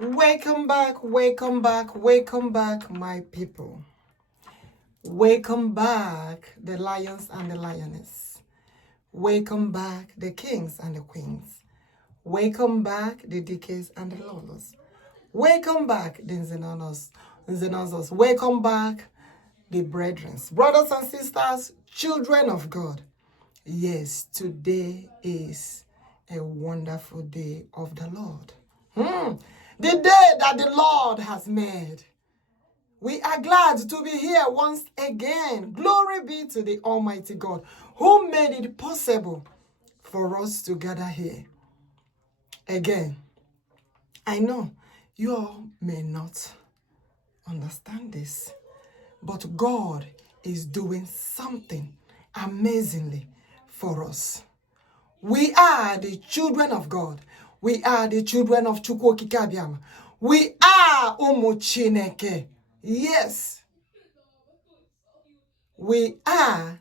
Welcome back, welcome back, welcome back, my people. Welcome back, the lions and the lioness. Welcome back, the kings and the queens. Welcome back, the DKs and the Lolos. Welcome back, the Nzenazos. Welcome back, the brethrens, brothers and sisters, children of God. Yes, today is a wonderful day of the Lord. The day that the Lord has made. We are glad to be here once again. Glory be to the Almighty God who made it possible for us to gather here again. I know you all may not understand this, but God is doing something amazingly for us. We are the children of God. We are the children of Chukwu Okike Abiama. We are Umu Chineke. Yes. We are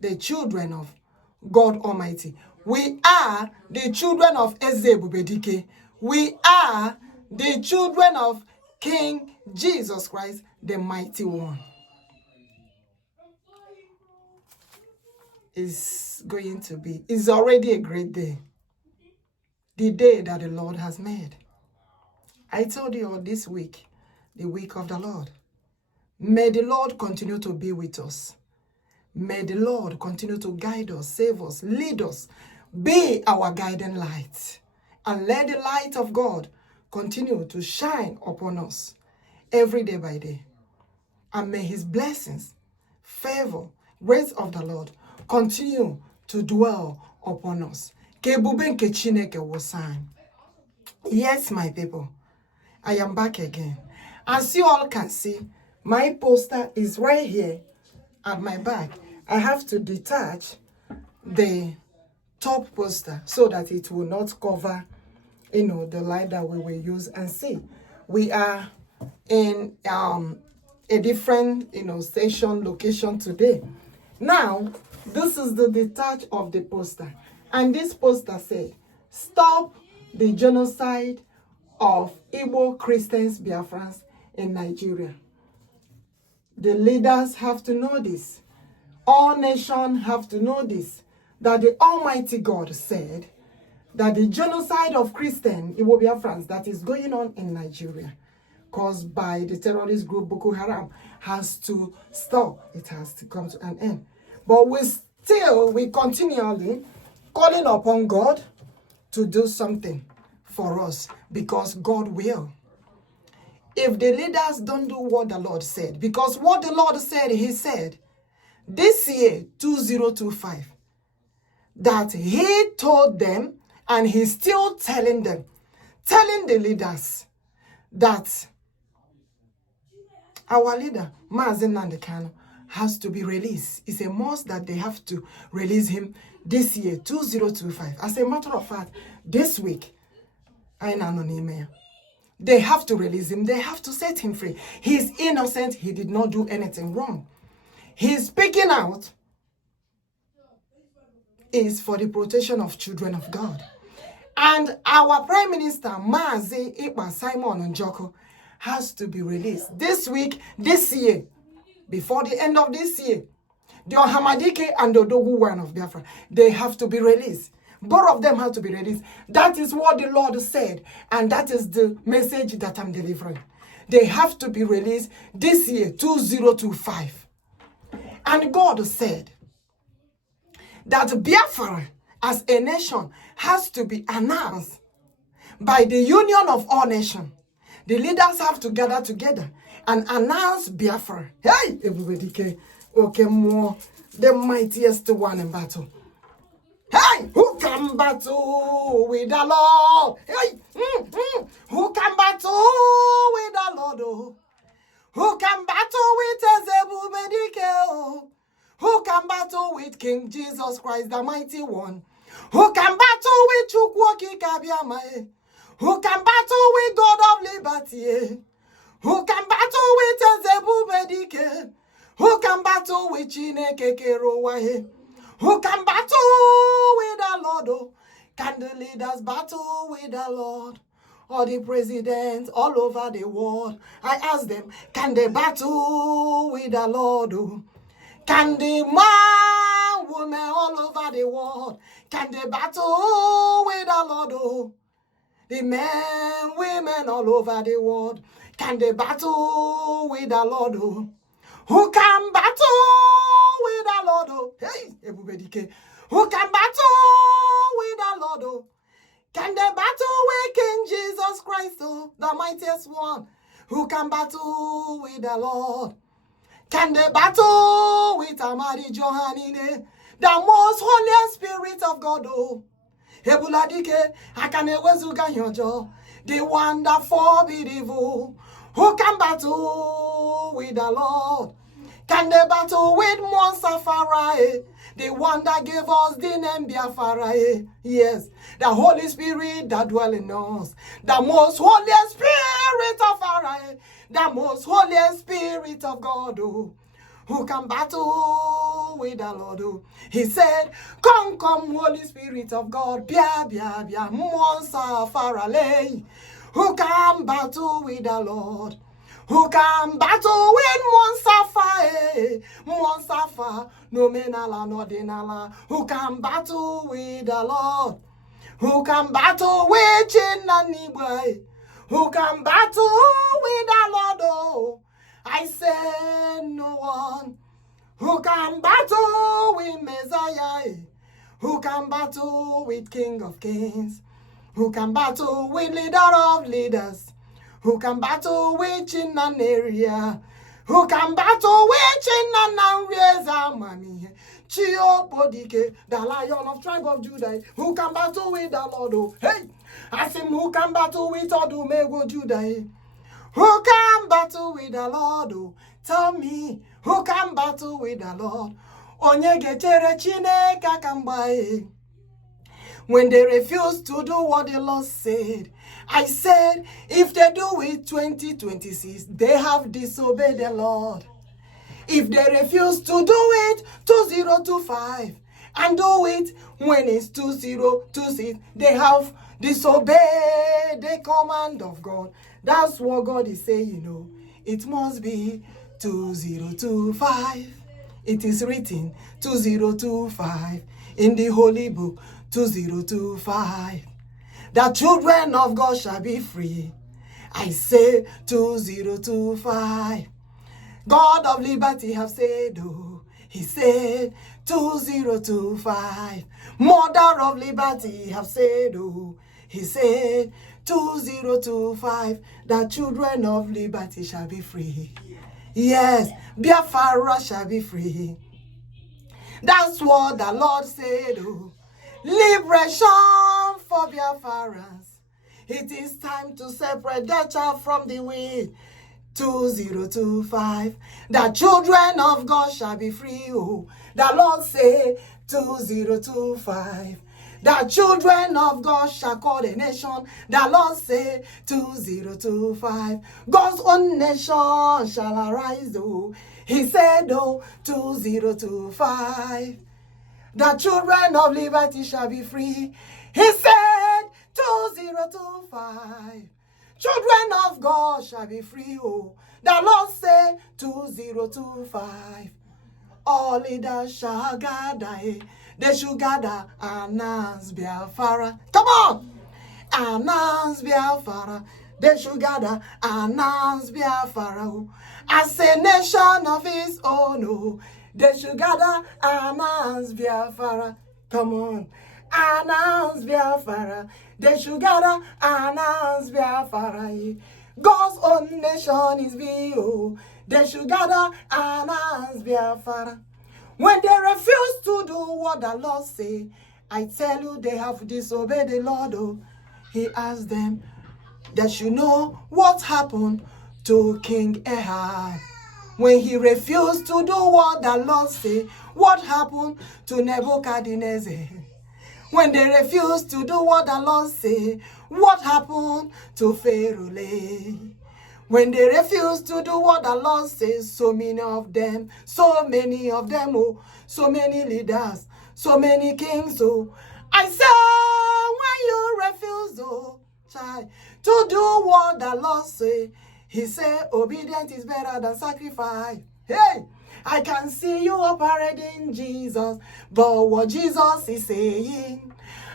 the children of God Almighty. We are the children of Iseee. We are the children of King Jesus Christ, the Mighty One. It's already a great day. The day that the Lord has made. I told you all this week, the week of the Lord. May the Lord continue to be with us. May the Lord continue to guide us, save us, lead us, be our guiding light. And let the light of God continue to shine upon us every day by day. And may his blessings, favor, grace of the Lord continue to dwell upon us. Yes, my people, I am back again. As you all can see, my poster is right here at my back. I have to detach the top poster so that it will not cover, the light that we will use and see. We are in a different, station location today. Now, this is the detach of the poster. And this poster said, stop the genocide of Igbo Christians, Biafrans in Nigeria. The leaders have to know this. All nations have to know this. That the Almighty God said that the genocide of Christian Igbo-Biafrans that is going on in Nigeria, caused by the terrorist group Bokoharam, has to stop. It has to come to an end. But we continually calling upon God to do something for us, because God will. If the leaders don't do what the Lord said, because what the Lord said, he said, this year, 2025, that he told them, and he's still telling them, telling the leaders that our leader, Mazi Nnamdi, has to be released. It's a must that they have to release him this year, 2025. As a matter of fact, this week, they have to release him. They have to set him free. He's innocent. He did not do anything wrong. His speaking out is for the protection of children of God. And our Prime Minister, Mazi, Ekpa, Simon, Njoku, has to be released this week, this year, before the end of this year. The Okwuchukwu and the Odogwu one of Biafra, they have to be released. Both of them have to be released. That is what the Lord said, and that is the message that I'm delivering. They have to be released this year, 2025. And God said that Biafra as a nation has to be announced by the union of all nations. The leaders have to gather together and announce Biafra. Hey, everybody, okay, more the mightiest one in battle. Hey, who can battle with the Lord? Hey, who can battle with the Lord? Oh? Who can battle with Iseee? Oh? Who can battle with King Jesus Christ, the Mighty One? Who can battle with Chukwu Okike Abiama? Who can battle with God of Liberty? Who can battle with Iseee? Who can battle with Chineke Kerowahe? Who can battle with the Lord? Oh? Can the leaders battle with the Lord? all the presidents all over the world. I ask them, can they battle with the Lord? Can the man, women all over the world, can they battle with the Lord? The men, women all over the world, can they battle with the Lord? Who can battle with the Lord? Hey, everybody, who can battle with the Lord? Can they battle with King Jesus Christ, the mightiest one? Who can battle with the Lord? Can they battle with Amari Johannine, the most holy spirit of God? Ebuladike, Akanewezuga Yojo, the one that forbid evil. Who can battle with the Lord? Can they battle with Monsafarae, the one that gave us the name Biafra? Yes, the Holy Spirit that dwells in us, the most holy spirit of Pharaoh, the most holy spirit of God. Who can battle with the Lord? He said, come, come, Holy Spirit of God, bia, bia, bia, Monsafarae. Who can battle with the Lord? Who can battle with Monsafa? Monsafa, no menala, no denala. Who can battle with the Lord? Who can battle with Chinanibwe? Who can battle with the Lord? Oh, I said no one. Who can battle with Messiah? Who can battle with King of Kings? Who can battle with leader of leaders? Who can battle with Chinanaria? Who can battle with Chinanaria? Mami, Chiobodike, the Lion of tribe of Judah. Who can battle with the Lord? Hey, I say, who can battle with Odumego Judah? Who can battle with the Lord? Tell me, who can battle with the Lord? Onyege chere Chineke kambae. When they refuse to do what the Lord said, I said, if they do it 2026, they have disobeyed the Lord. If they refuse to do it 2025 and do it when it's 2026, they have disobeyed the command of God. That's what God is saying, you know. It must be 2025. It is written 2025 in the Holy Book, 2025. The children of God shall be free. I say 2025. God of liberty have said, oh, he said 2025. Mother of liberty have said, oh, he said 2025. The children of liberty shall be free. Yes, Biafra shall be free. That's what the Lord said, oh. Liberation for Biafran'S. It is time to separate the chaff from the wheat. 2025. The children of God shall be free. Oh, the Lord say 2025. The children of God shall call a nation. The Lord say 2025. God's own nation shall arise. Oh, he said, oh, 2025. The children of liberty shall be free. He said 2025. Children of God shall be free. Oh, the Lord said 2025. All leaders shall gather. They should gather, announce Biafra. Come on! Announce Biafra. They should gather, announce Biafra. As a nation of his own, oh, they should gather, announce Biafra. Come on. Announce Biafra. They should gather, announce Biafra. God's own nation is B.O. They should gather, announce Biafra. When they refuse to do what the Lord say, I tell you they have disobeyed the Lord. Oh, he asked them, they should know what happened to King Ahab. When he refused to do what the Lord say, what happened to Nebuchadnezzar? When they refused to do what the Lord say, what happened to Pharaoh? When they refused to do what the Lord says, so many of them, oh, so many leaders, so many kings, oh. I say, when you refuse, oh, child, to do what the Lord say. He said, obedience is better than sacrifice. Hey, I can see you operating Jesus, but what Jesus is saying,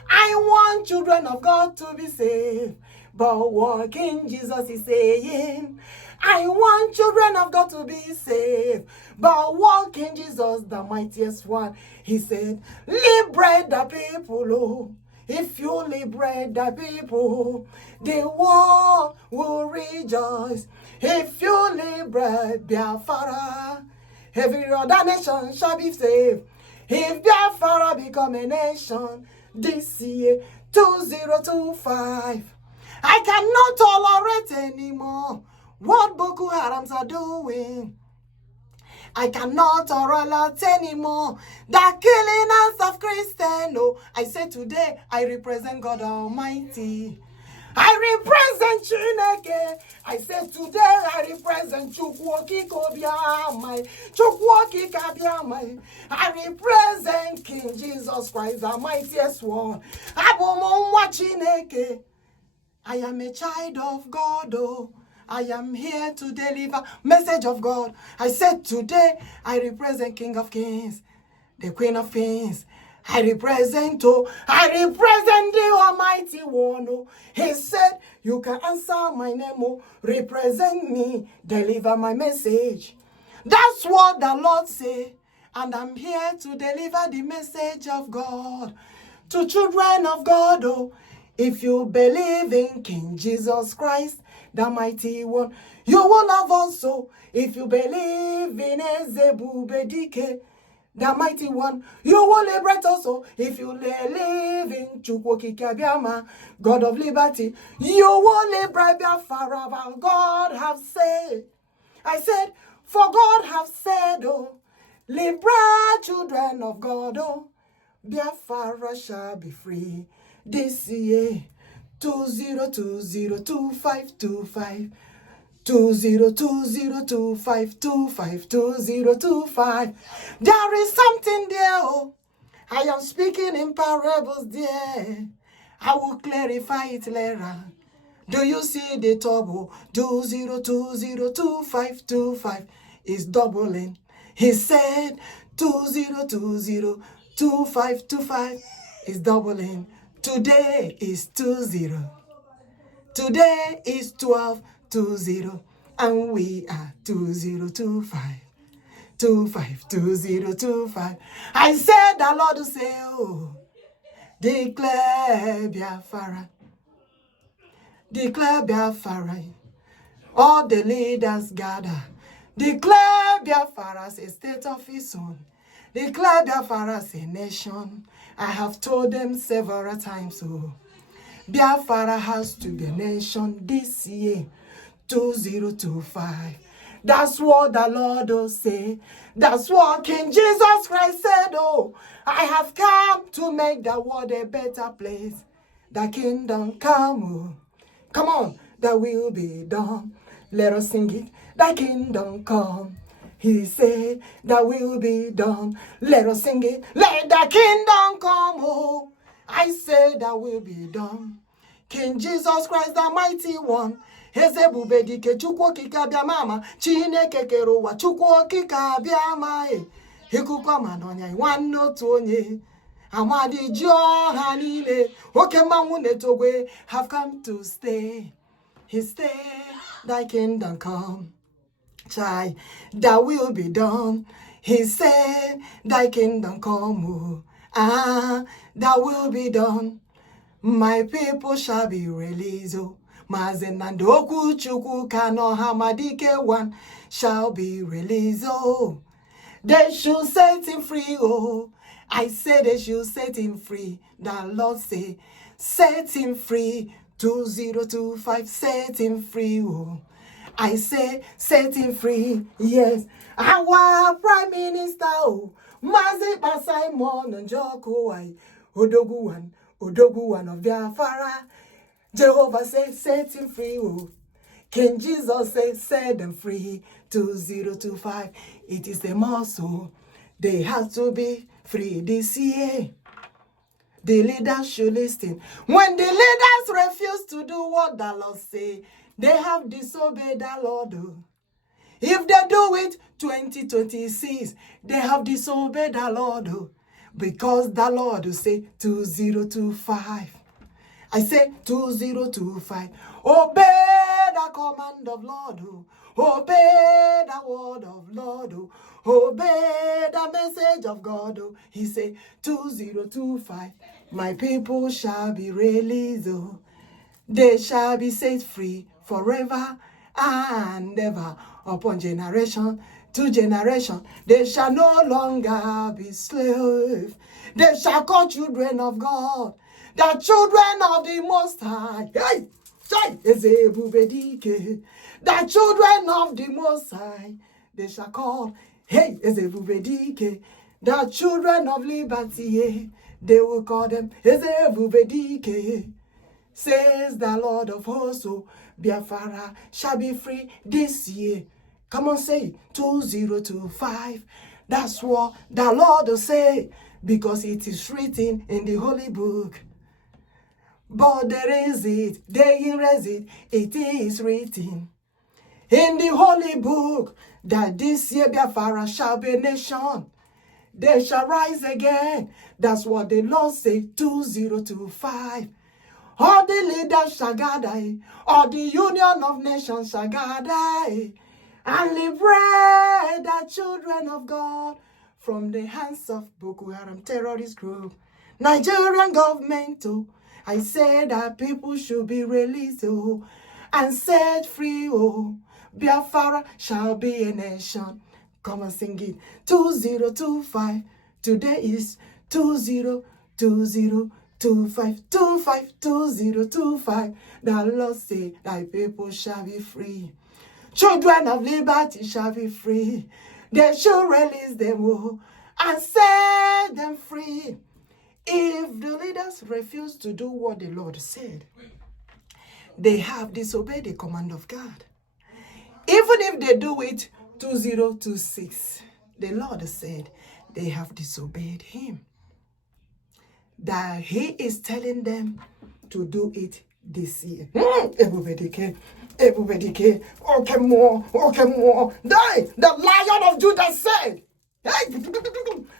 I want children of God to be saved, but what King Jesus is saying, I want children of God to be saved, but what King Jesus, the mightiest one, he said, liberate the people, oh. If you liberate the people, the world will rejoice. If you liberate Biafra, every other nation shall be saved. If Biafra become a nation this year, 2025, I cannot tolerate anymore what Bokoharams are doing. I cannot tolerate anymore the killing us of Christians. No, I say today I represent God Almighty. I represent Chineke. I say today I represent Chukwu. I represent King Jesus Christ, the mightiest one. Chineke. I am a child of God, oh. I am here to deliver message of God. I said today I represent King of Kings, the Queen of Kings. I represent the Almighty One. Oh. He said, you can answer my name, oh. Represent me, deliver my message. That's what the Lord said. And I'm here to deliver the message of God to children of God. Oh. If you believe in King Jesus Christ, the mighty one, you will love also. If you believe in Igbo-Biafra, the mighty one, you will liberate also. If you believe in Chukwu, God of liberty, you will liberate Biafra. God have said, I said, for God have said, oh, liberate children of God, oh, Biafra shall be free. This year, 20202525 20202525 There is something there, oh. I am speaking in parables there. I will clarify it later. Do you see the double? 20202525 is doubling. He said 20202525 is doubling. Today is 20. Today is 1220, and we are 2025. 2025. I said the Lord will say, oh, declare Biafra. Declare Biafra. All the leaders gather. Declare Biafra as a state of its own. Declare Biafra as a nation. I have told them several times, oh, Biafra has to be a nation this year, 2025. That's what the Lord will say. That's what King Jesus Christ said, oh, I have come to make the world a better place. The kingdom come, oh. Come on, that will be done. Let us sing it. The kingdom come. He said that will be done. Let us sing it. Let the kingdom come. Oh, I say that will be done. King Jesus Christ, the mighty one. Ezebubedike Chukwu kika bịa mama. Chineke kere ụwa Chukwu kika bịa ma. Ikuku manonya nwanne otu onye. Amadi ji ọha niile. Oke mmanwụ netogwe have come to stay. He said, thy kingdom come. Child, that will be done. He said, thy kingdom come. That will be done. My people shall be released. Mesn and Okwuchukwu Kanu-Ohamadike one shall be released. Oh, they should set him free. Oh, I say they should set him free. The Lord say, set him free. 2025, set him free. Oh, I say, set him free. Yes, our Prime Minister, oh, Mazi Simon Njoku, Odogwu one of Biafra. Jehovah said, set him free. Oh, King Jesus said, set them free. 2025, it is the muscle. They have to be free this year. The leaders should listen. When the leaders refuse to do what the Lord say, they have disobeyed the Lord. If they do it 2026, they have disobeyed the Lord. Because the Lord will say 2025. I say 2025. Obey the command of Lord. Obey the word of Lord. Obey the message of God. He said 2025. My people shall be released. They shall be set free forever and ever. Upon generation to generation, they shall no longer be slaves. They shall call children of God, the children of the Most High. Hey, the children of the Most High, they shall call. Hey, the children of liberty, they will call them. Says the Lord of hosts, Biafra shall be free this year. Come on, say 2025. That's what the Lord will say, because it is written in the Holy Book. But there is it, they erase it, it is written in the Holy Book that this year Biafra shall be a nation. They shall rise again. That's what the Lord say, 2025. All the leaders shall gather, all the union of nations shall gather, and liberate the children of God from the hands of Bokoharam terrorist group. Nigerian government, I say that people should be released, and set free, Biafra shall be a nation. Come and sing it. 2025. Today is 2020. 2025. The Lord say, thy people shall be free. Children of liberty shall be free. They should release them all and set them free. If the leaders refuse to do what the Lord said, they have disobeyed the command of God. Even if they do it 2026, the Lord said they have disobeyed him. That he is telling them to do it this year. Everybody can, okay more. Die! The Lion of Judah said, hey,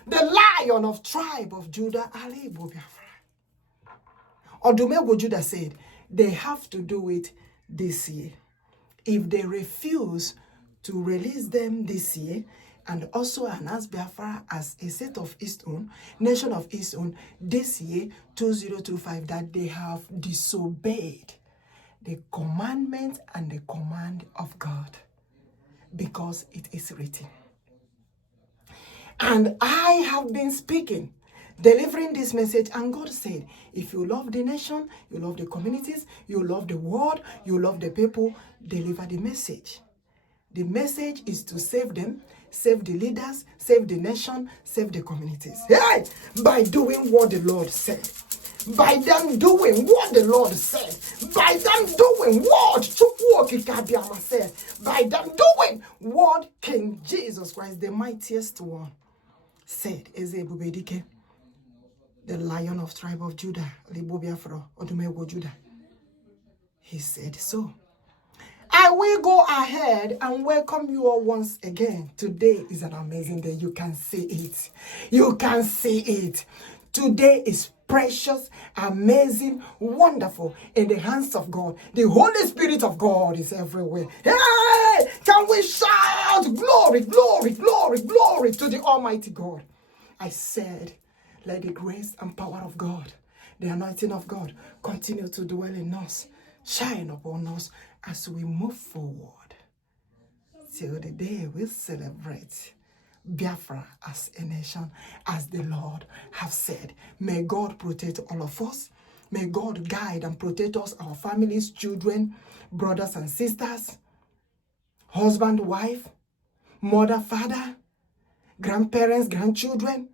the Lion of tribe of Judah, Igbo-Biafra. Odogwu Judah said, they have to do it this year. If they refuse to release them this year, and also announce Biafra as a set of its own, nation of its own, this year, 2025, that they have disobeyed the commandment and the command of God, because it is written. And I have been speaking, delivering this message, and God said, if you love the nation, you love the communities, you love the world, you love the people, deliver the message. The message is to save them, save the leaders, save the nation, save the communities. Hey! By doing what the Lord said. By them doing what the Lord said. By them doing what Chukwu said. By them doing what King Jesus Christ, the mightiest one, said. Igbo-Biafra, the Lion of tribe of Judah, Igbo-Biafra, Odogwu Judah. He said so. I will go ahead and welcome you all once again. Today is an amazing day. You can see it. You can see it. Today is precious, amazing, wonderful in the hands of God. The Holy Spirit of God is everywhere. Hey! Can we shout glory, glory, glory, glory to the Almighty God? I said, let the grace and power of God, the anointing of God, continue to dwell in us, shine upon us, as we move forward till the day we celebrate Biafra as a nation, as the Lord has said. May God protect all of us. May God guide and protect us, our families, children, brothers and sisters, husband, wife, mother, father, grandparents, grandchildren,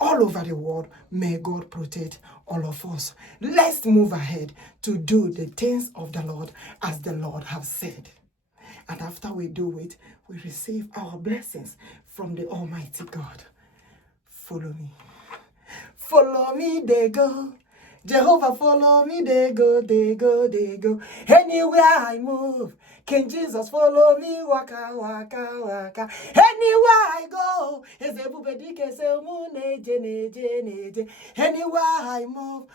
all over the world. May God protect all of us. Let's move ahead to do the things of the Lord as the Lord has said. And after we do it, we receive our blessings from the Almighty God. Follow me. follow me, they go. Jehovah, follow me, they go, they go, they go. Anywhere I move, King Jesus, follow me, waka, waka, waka. Anywhere I go, anywhere I move,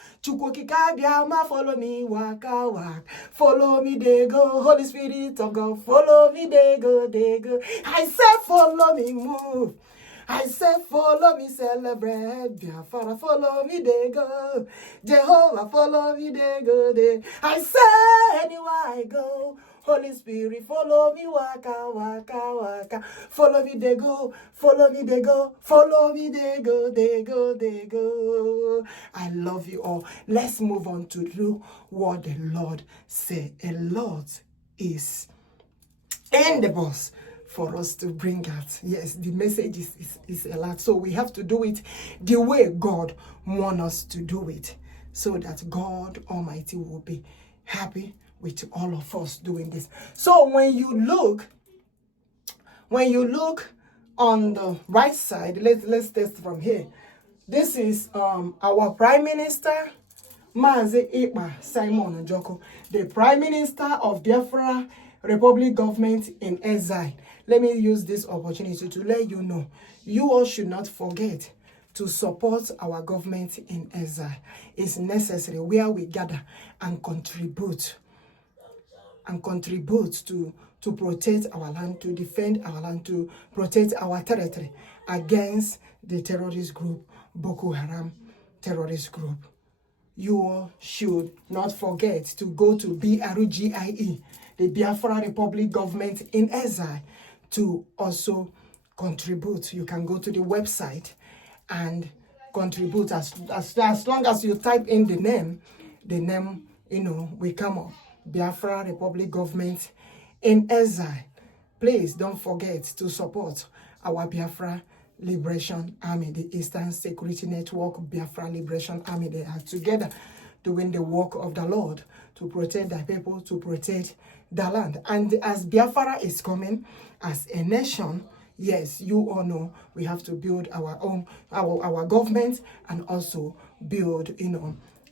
follow me, waka, waka. Follow me, they go. Holy Spirit of God, follow me, they go, they go. I say, follow me, move. I say, follow me, celebrate. Biafra, follow me, they go. Jehovah, follow me, they go. They. I say, anywhere I go. Holy Spirit, follow me, waka, waka, waka. Follow me, they go. Follow me, they go. Follow me, they go, they go, they go. I love you all. Let's move on to do what the Lord said. A lot is in the bus for us to bring out. Yes, the message is a lot. So we have to do it the way God wants us to do it, so that God Almighty will be happy with all of us doing this. So when you look on the right side, let's test from here. This is our Prime Minister, Mazi Ekpa Simon Njoku, the Prime Minister of Biafra Republic Government in exile. Let me use this opportunity to let you know, you all should not forget to support our government in exile. It's necessary where we gather and contribute to protect our land, to defend our land, to protect our territory against the terrorist group, Bokoharam terrorist group. You all should not forget to go to BRGIE, the Biafra Republic Government in exile, to also contribute. You can go to the website and contribute as long as you type in the name, will come up. Biafra Republic Government in exile. Please don't forget to support our Biafra Liberation Army, the Eastern Security Network, Biafra Liberation Army. They are together doing the work of the Lord to protect the people, to protect the land. And as Biafra is coming as a nation, yes, you all know we have to build our own, our government, and also build,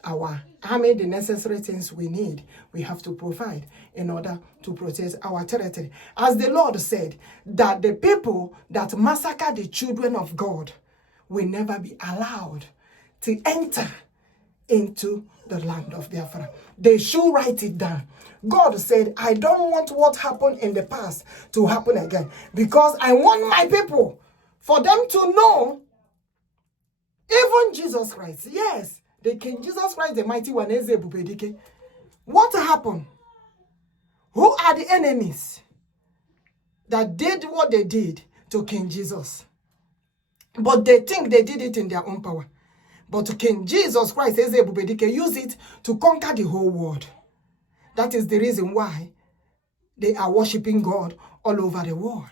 our army, the necessary things we need, we have to provide in order to protect our territory. As the Lord said, that the people that massacre the children of God will never be allowed to enter into the land of Biafra. They should write it down. God said, I don't want what happened in the past to happen again, because I want my people, for them to know, even Jesus Christ, yes, the King Jesus Christ, the mighty one, Igbo-Biafra. What happened? Who are the enemies that did what they did to King Jesus? But they think they did it in their own power. But King Jesus Christ, Igbo-Biafra, used it to conquer the whole world. That is the reason why they are worshiping God all over the world.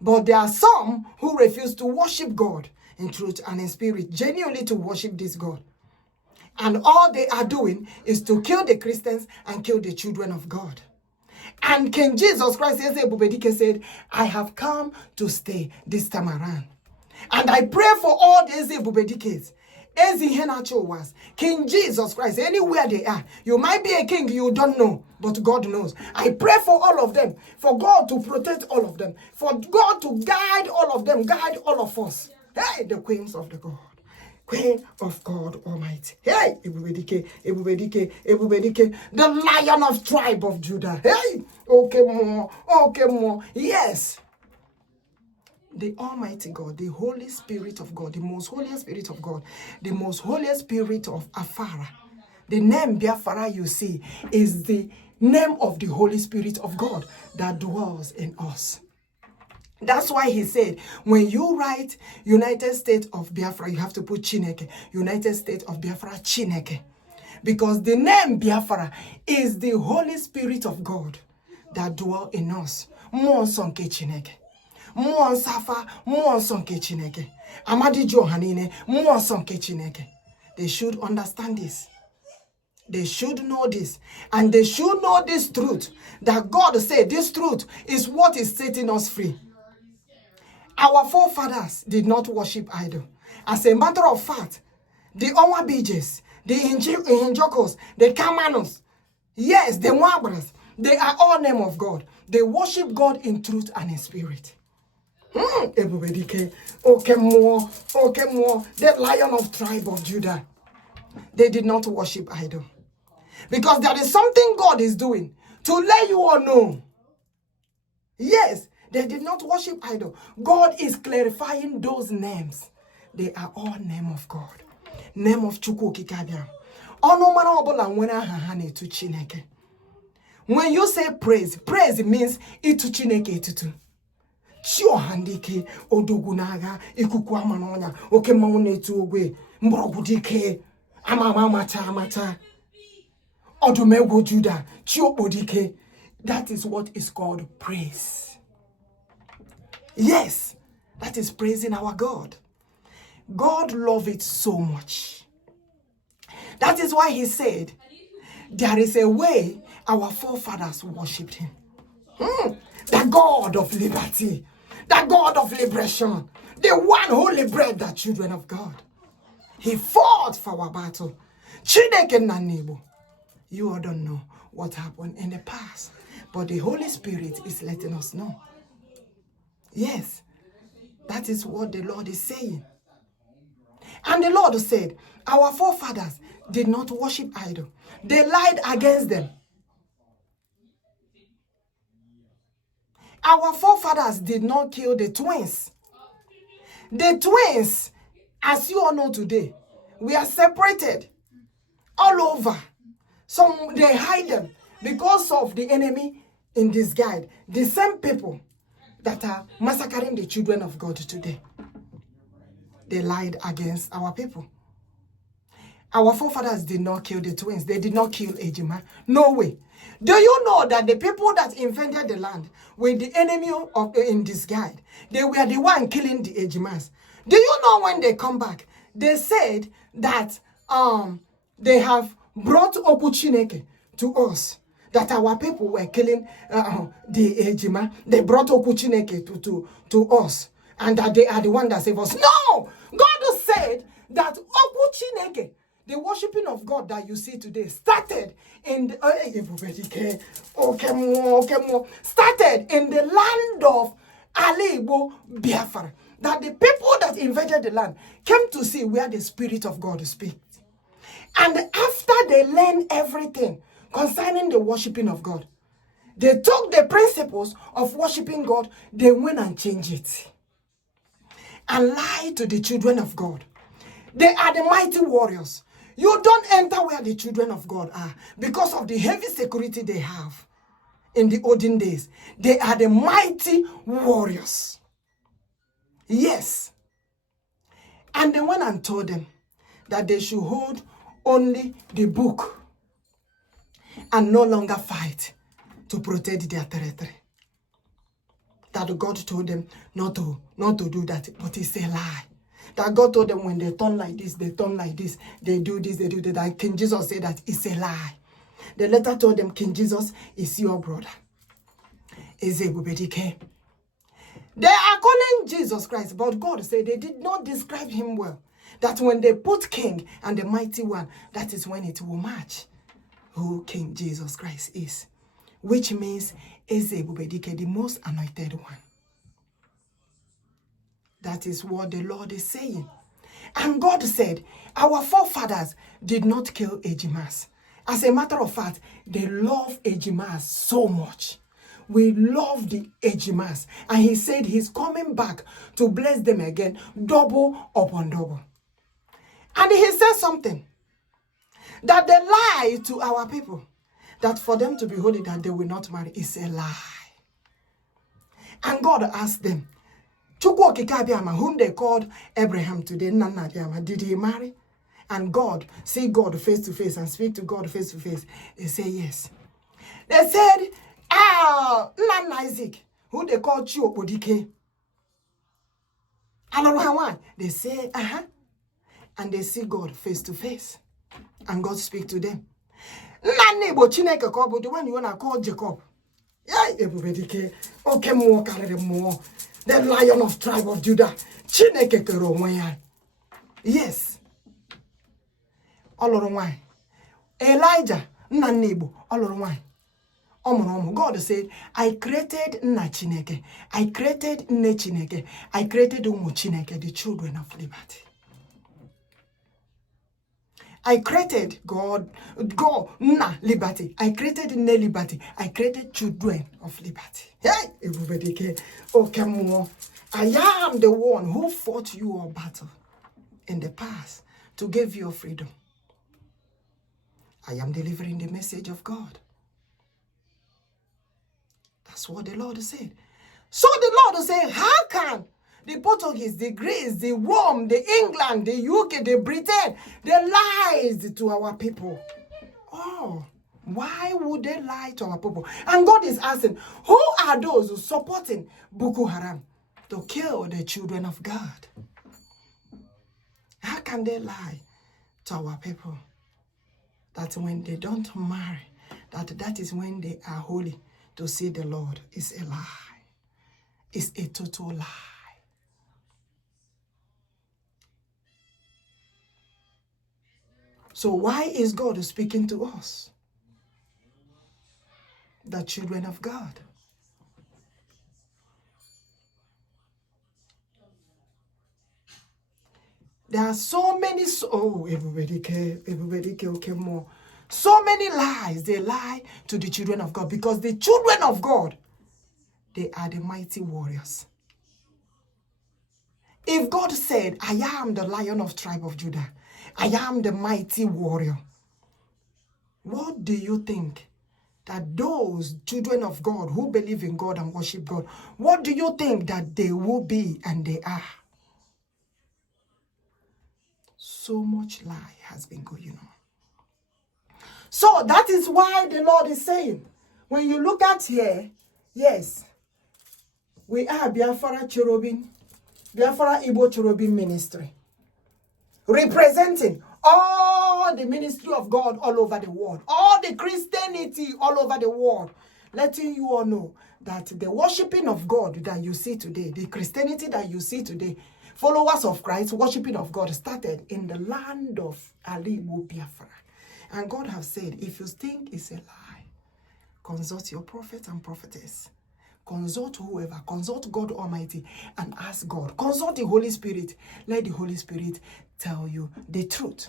But there are some who refuse to worship God in truth and in spirit, genuinely to worship this God. And all they are doing is to kill the Christians and kill the children of God. And King Jesus Christ, Igbo-Biafra, said, I have come to stay this time around. And I pray for all these Igbo-Biafras, King Jesus Christ, anywhere they are. You might be a king, you don't know, but God knows. I pray for all of them, for God to protect all of them, for God to guide all of them, guide all of us. Hey, the queens of the God. Queen of God Almighty. Hey, Igbo-Biafra, Igbo-Biafra, the Lion of tribe of Judah. Hey, okay more. Yes. The Almighty God, the Holy Spirit of God, the most Holy Spirit of God, the most Holy Spirit of Afara. The name Biafra, you see, is the name of the Holy Spirit of God that dwells in us. That's why he said, when you write United States of Biafra, you have to put Chineke. United States of Biafra, Chineke. Because the name Biafra is the Holy Spirit of God that dwells in us. Mwonsonke Chineke. Mwonsafa, mwonsonke Chineke. Amadi Johanine, mwonsonke Chineke. They should understand this. They should know this. And they should know this truth. That God said this truth is what is setting us free. Our forefathers did not worship idol. As a matter of fact, the Onwabijes, the Njokos, the Kamanos, yes, the Nwabras, they are all name of God. They worship God in truth and in spirit. Okay, more, the Lion of tribe of Judah. They did not worship idol. Because there is something God is doing to let you all know. Yes, they did not worship idol. God is clarifying those names. They are all name of God. Name of Chukwu Kikabia. When you say praise, praise means itu Chineke etutu. CHERUBIM, Odogwu naga, ikuku amanonya, oke maunetu ogwe, mbrogudike, amata. Odumego Judah, CHERUBIM. That is what is called praise. Yes, that is praising our God. God loves it so much. That is why he said, there is a way our forefathers worshipped him. The God of liberty, the God of liberation, the one who liberated the children of God. He fought for our battle. Chineke na Nebo. You all don't know what happened in the past, but the Holy Spirit is letting us know. Yes, that is what the Lord is saying. And the Lord said, our forefathers did not worship idol. They lied against them. Our forefathers did not kill the twins. The twins, as you all know today, we are separated all over. Some, they hide them because of the enemy in disguise. The same people that are massacring the children of God today. They lied against our people. Our forefathers did not kill the twins. They did not kill Ejima. No way. Do you know that the people that invented the land were the enemy of in disguise? They were the one killing the Ejimas. Do you know when they come back? They said that they have brought Okwuchukwu to us. That our people were killing the Ejima. They brought Okwuchukwu to us. And that they are the one that saved us. No! God said that Okwuchukwu, the worshiping of God that you see today, started in the started in the land of Igbo-Biafra. That the people that invaded the land came to see where the Spirit of God speaks. And after they learned everything concerning the worshiping of God, they took the principles of worshiping God, they went and changed it. And lied to the children of God. They are the mighty warriors. You don't enter where the children of God are because of the heavy security they have in the olden days. They are the mighty warriors. Yes. And they went and told them that they should hold only the book and no longer fight to protect their territory. That God told them not to do that, but it's a lie. That God told them when they turn like this, they turn like this, they do this, they do that. That King Jesus said that it's a lie. The letter told them King Jesus is your brother. Iseee. They are calling Jesus Christ, but God said they did not describe him well. That when they put King and the mighty one, that is when it will match who King Jesus Christ is. Which means Iseee, the most anointed one. That is what the Lord is saying. And God said, our forefathers did not kill Ejimas. As a matter of fact, they love Ejimas so much. We love the Ejimas. And he said he's coming back to bless them again, double upon double. And he said something. That they lie to our people. That for them to be holy, that they will not marry, is a lie. And God asked them, whom they called Abraham today, Nnamdi, did he marry? And God, see God face to face and speak to God face to face. They say yes. They said, Isaac, who they called Kanu-Ohamadike. They say, and they see God face to face. And God speak to them. The one you want to call Jacob. Yeah, everybody. Okay, more, carry more. The Lion of tribe of Judah. Yes. Olorunwai. Elijah, Nnamdi, Olorunwai. God said, I created Nna Chineke, I created Nne Chineke, I created Umu Chineke, the children of liberty. I created God, Nna liberty. I created Nne liberty. I created children of liberty. Hey, everybody, okay, more. I am the one who fought your battle in the past to give you freedom. I am delivering the message of God. That's what the Lord said. So the Lord said, how can the Portuguese, the Greece, the Rome, the England, the UK, the Britain, they lied to our people? Oh, why would they lie to our people? And God is asking, who are those supporting Bokoharam to kill the children of God? How can they lie to our people that when they don't marry, that is when they are holy? To see the Lord is a lie. It's a total lie. So why is God speaking to us, the children of God? There are so many, everybody okay more. So many lies, they lie to the children of God because the children of God, they are the mighty warriors. If God said, I am the Lion of tribe of Judah, I am the mighty warrior, what do you think that those children of God who believe in God and worship God, what do you think that they will be and they are? So much lie has been going on. So that is why the Lord is saying, when you look at here, yes, we are Biafra CHERUBIM, Biafra Igbo CHERUBIM ministry, representing all the ministry of God all over the world, all the Christianity all over the world, letting you all know that the worshiping of God that you see today, the Christianity that you see today, followers of Christ, worshiping of God started in the land of Igbo-Biafra. And God has said, if you think it's a lie, consult your prophet and prophetess. Consult whoever, consult God Almighty and ask God. Consult the Holy Spirit. Let the Holy Spirit tell you the truth.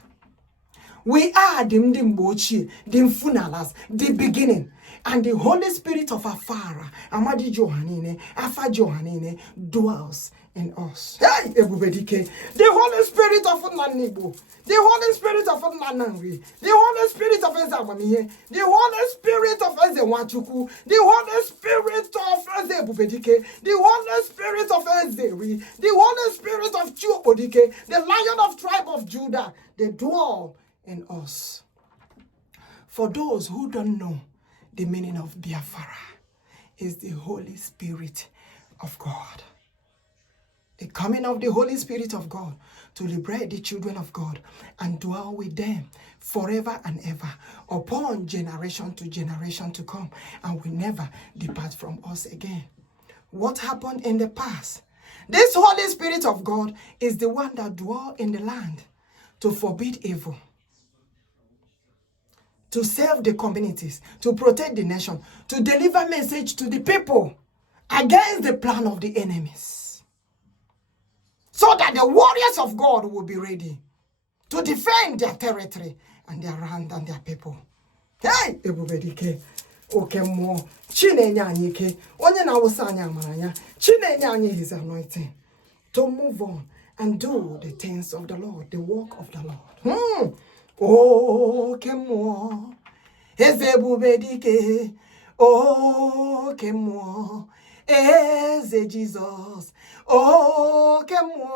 We are the Mbochi, the Mfunalas, the beginning. And the Holy Spirit of Afara, Amadi Johanine, Afa Johanine, dwells in us. Hey, everybody, the Holy Spirit of Nnamdi, the Holy Spirit of Nnamdi, the Holy Spirit of Ezamamihe, the Holy Spirit of Okwuchukwu, the Holy Spirit of Ezebubedike, the Holy Spirit of Iseee, the Holy Spirit of Kanu-Ohamadike, the Lion of tribe of Judah, they dwell in us. For those who don't know, the meaning of Biafra is the Holy Spirit of God. The coming of the Holy Spirit of God to liberate the children of God and dwell with them forever and ever upon generation to generation to come, and will never depart from us again. What happened in the past? This Holy Spirit of God is the one that dwells in the land to forbid evil, to save the communities, to protect the nation, to deliver message to the people against the plan of the enemies, so that the warriors of God will be ready to defend their territory and their land and their people. Hey, everybody, okay, more. Chinenyanike, onye na wusanya maranya. Chinenyanyi his anointing to move on and do the things of the Lord, the work of the Lord. Oh, kemo, ezebubedike, oh, kemo, eze Jesus, oh, kemo,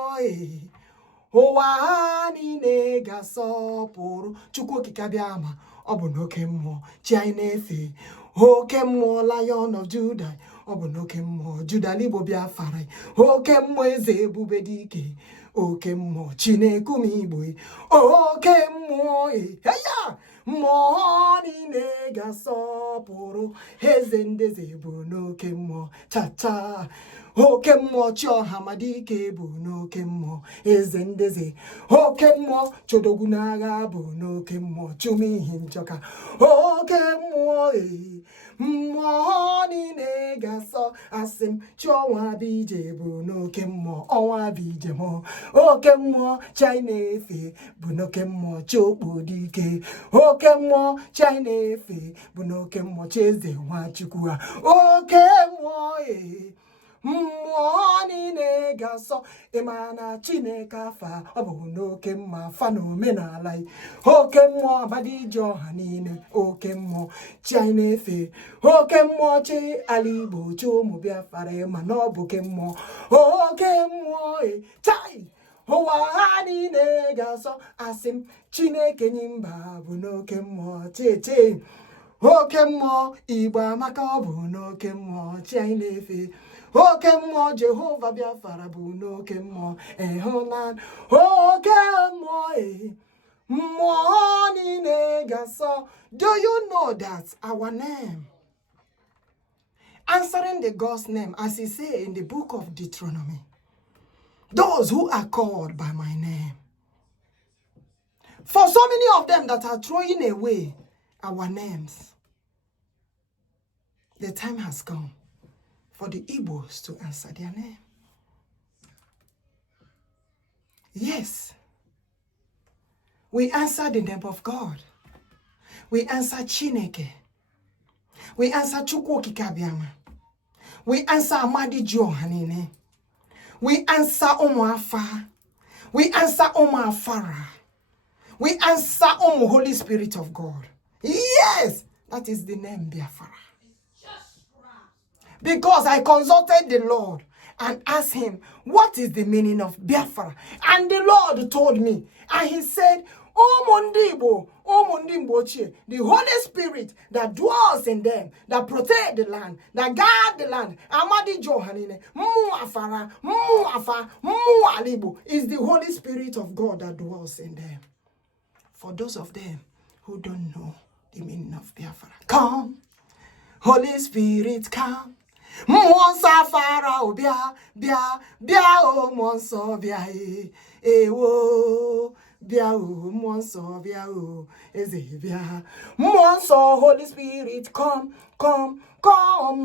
Oani nega sopuru, chukwu kikabiama, obuno kemo, chiainefe, oh, kemo, Lion of Judah, obuno kemo, Judah Igbo-Biafra, oh, kemo, ezebubedike, o kemo Chineke igbo o kemo heya Mmụọ nega sọpụrụ eze ndeze bụ n'oke mmụọ cha-cha. Oke mmụọ Kanu-Ohamadike bụ n'oke mmụọ eze ndeze. Oke mmụọ Odogwu n'agha bụ n'oke mmụọ Chumihi Njoka. Oke mmụọ mmụọ niile ga-asọ asị m Chiọnwa Bije bụ n'oke mmụọ ọnwa Bije mụ. Oke mmụọ China-efe bụ n'oke mmụọ Chiokpodike. Oke mmụọ China-efe bụ n'oke mmụọ Chieze Nwachukwu. Oke mmụọ mmụọ niile ga-asọ ịma na Chineke afa ọ bụ n'oke mma fa na omenala. Oke mmụọ Amadiji ọha niile. Oke mmụọ China-efe. Oke mmụọ chi ala Igbo chi ụmụ Biafra ma na ọ bụ oke mmụọ. Oke mmụọ chai ụwa ha niile ga-asọ asị m Chineke nyi mba bụ n'oke mmụọ cheche. Oke mmụọ Igbo amaka ọ bụ n'oke mmụọ China-efe. Oke mmụọ Jehova Biafra bụ n'oke mmụọ ịhụnanya. Oke mmụọ mmụọ niile ga-asọ. Do you know that our name, answering the God's name, as he say in the book of Deuteronomy, those who are called by my name, for so many of them that are throwing away our names, the time has come for the Igbos to answer their name. Yes, we answer the name of God. We answer Chineke. We answer Chukwu Okike. We answer Amadiji ọha niile. We answer Ụmụafa. We answer Ụmụafara. We answer Holy Spirit of God. Yes, that is the name Biafra. Because I consulted the Lord and asked him, what is the meaning of Biafra? And the Lord told me, and he said, the Holy Spirit that dwells in them, that protect the land, that guard the land, Amadi Johanine, Muafara, Muafa, Mualibu, is the Holy Spirit of God that dwells in them. For those of them who don't know the meaning of Biafra, come, Holy Spirit, come. Monsa Farao bia o monso bia wo bia o monso bia o eze bia monso. Holy Spirit come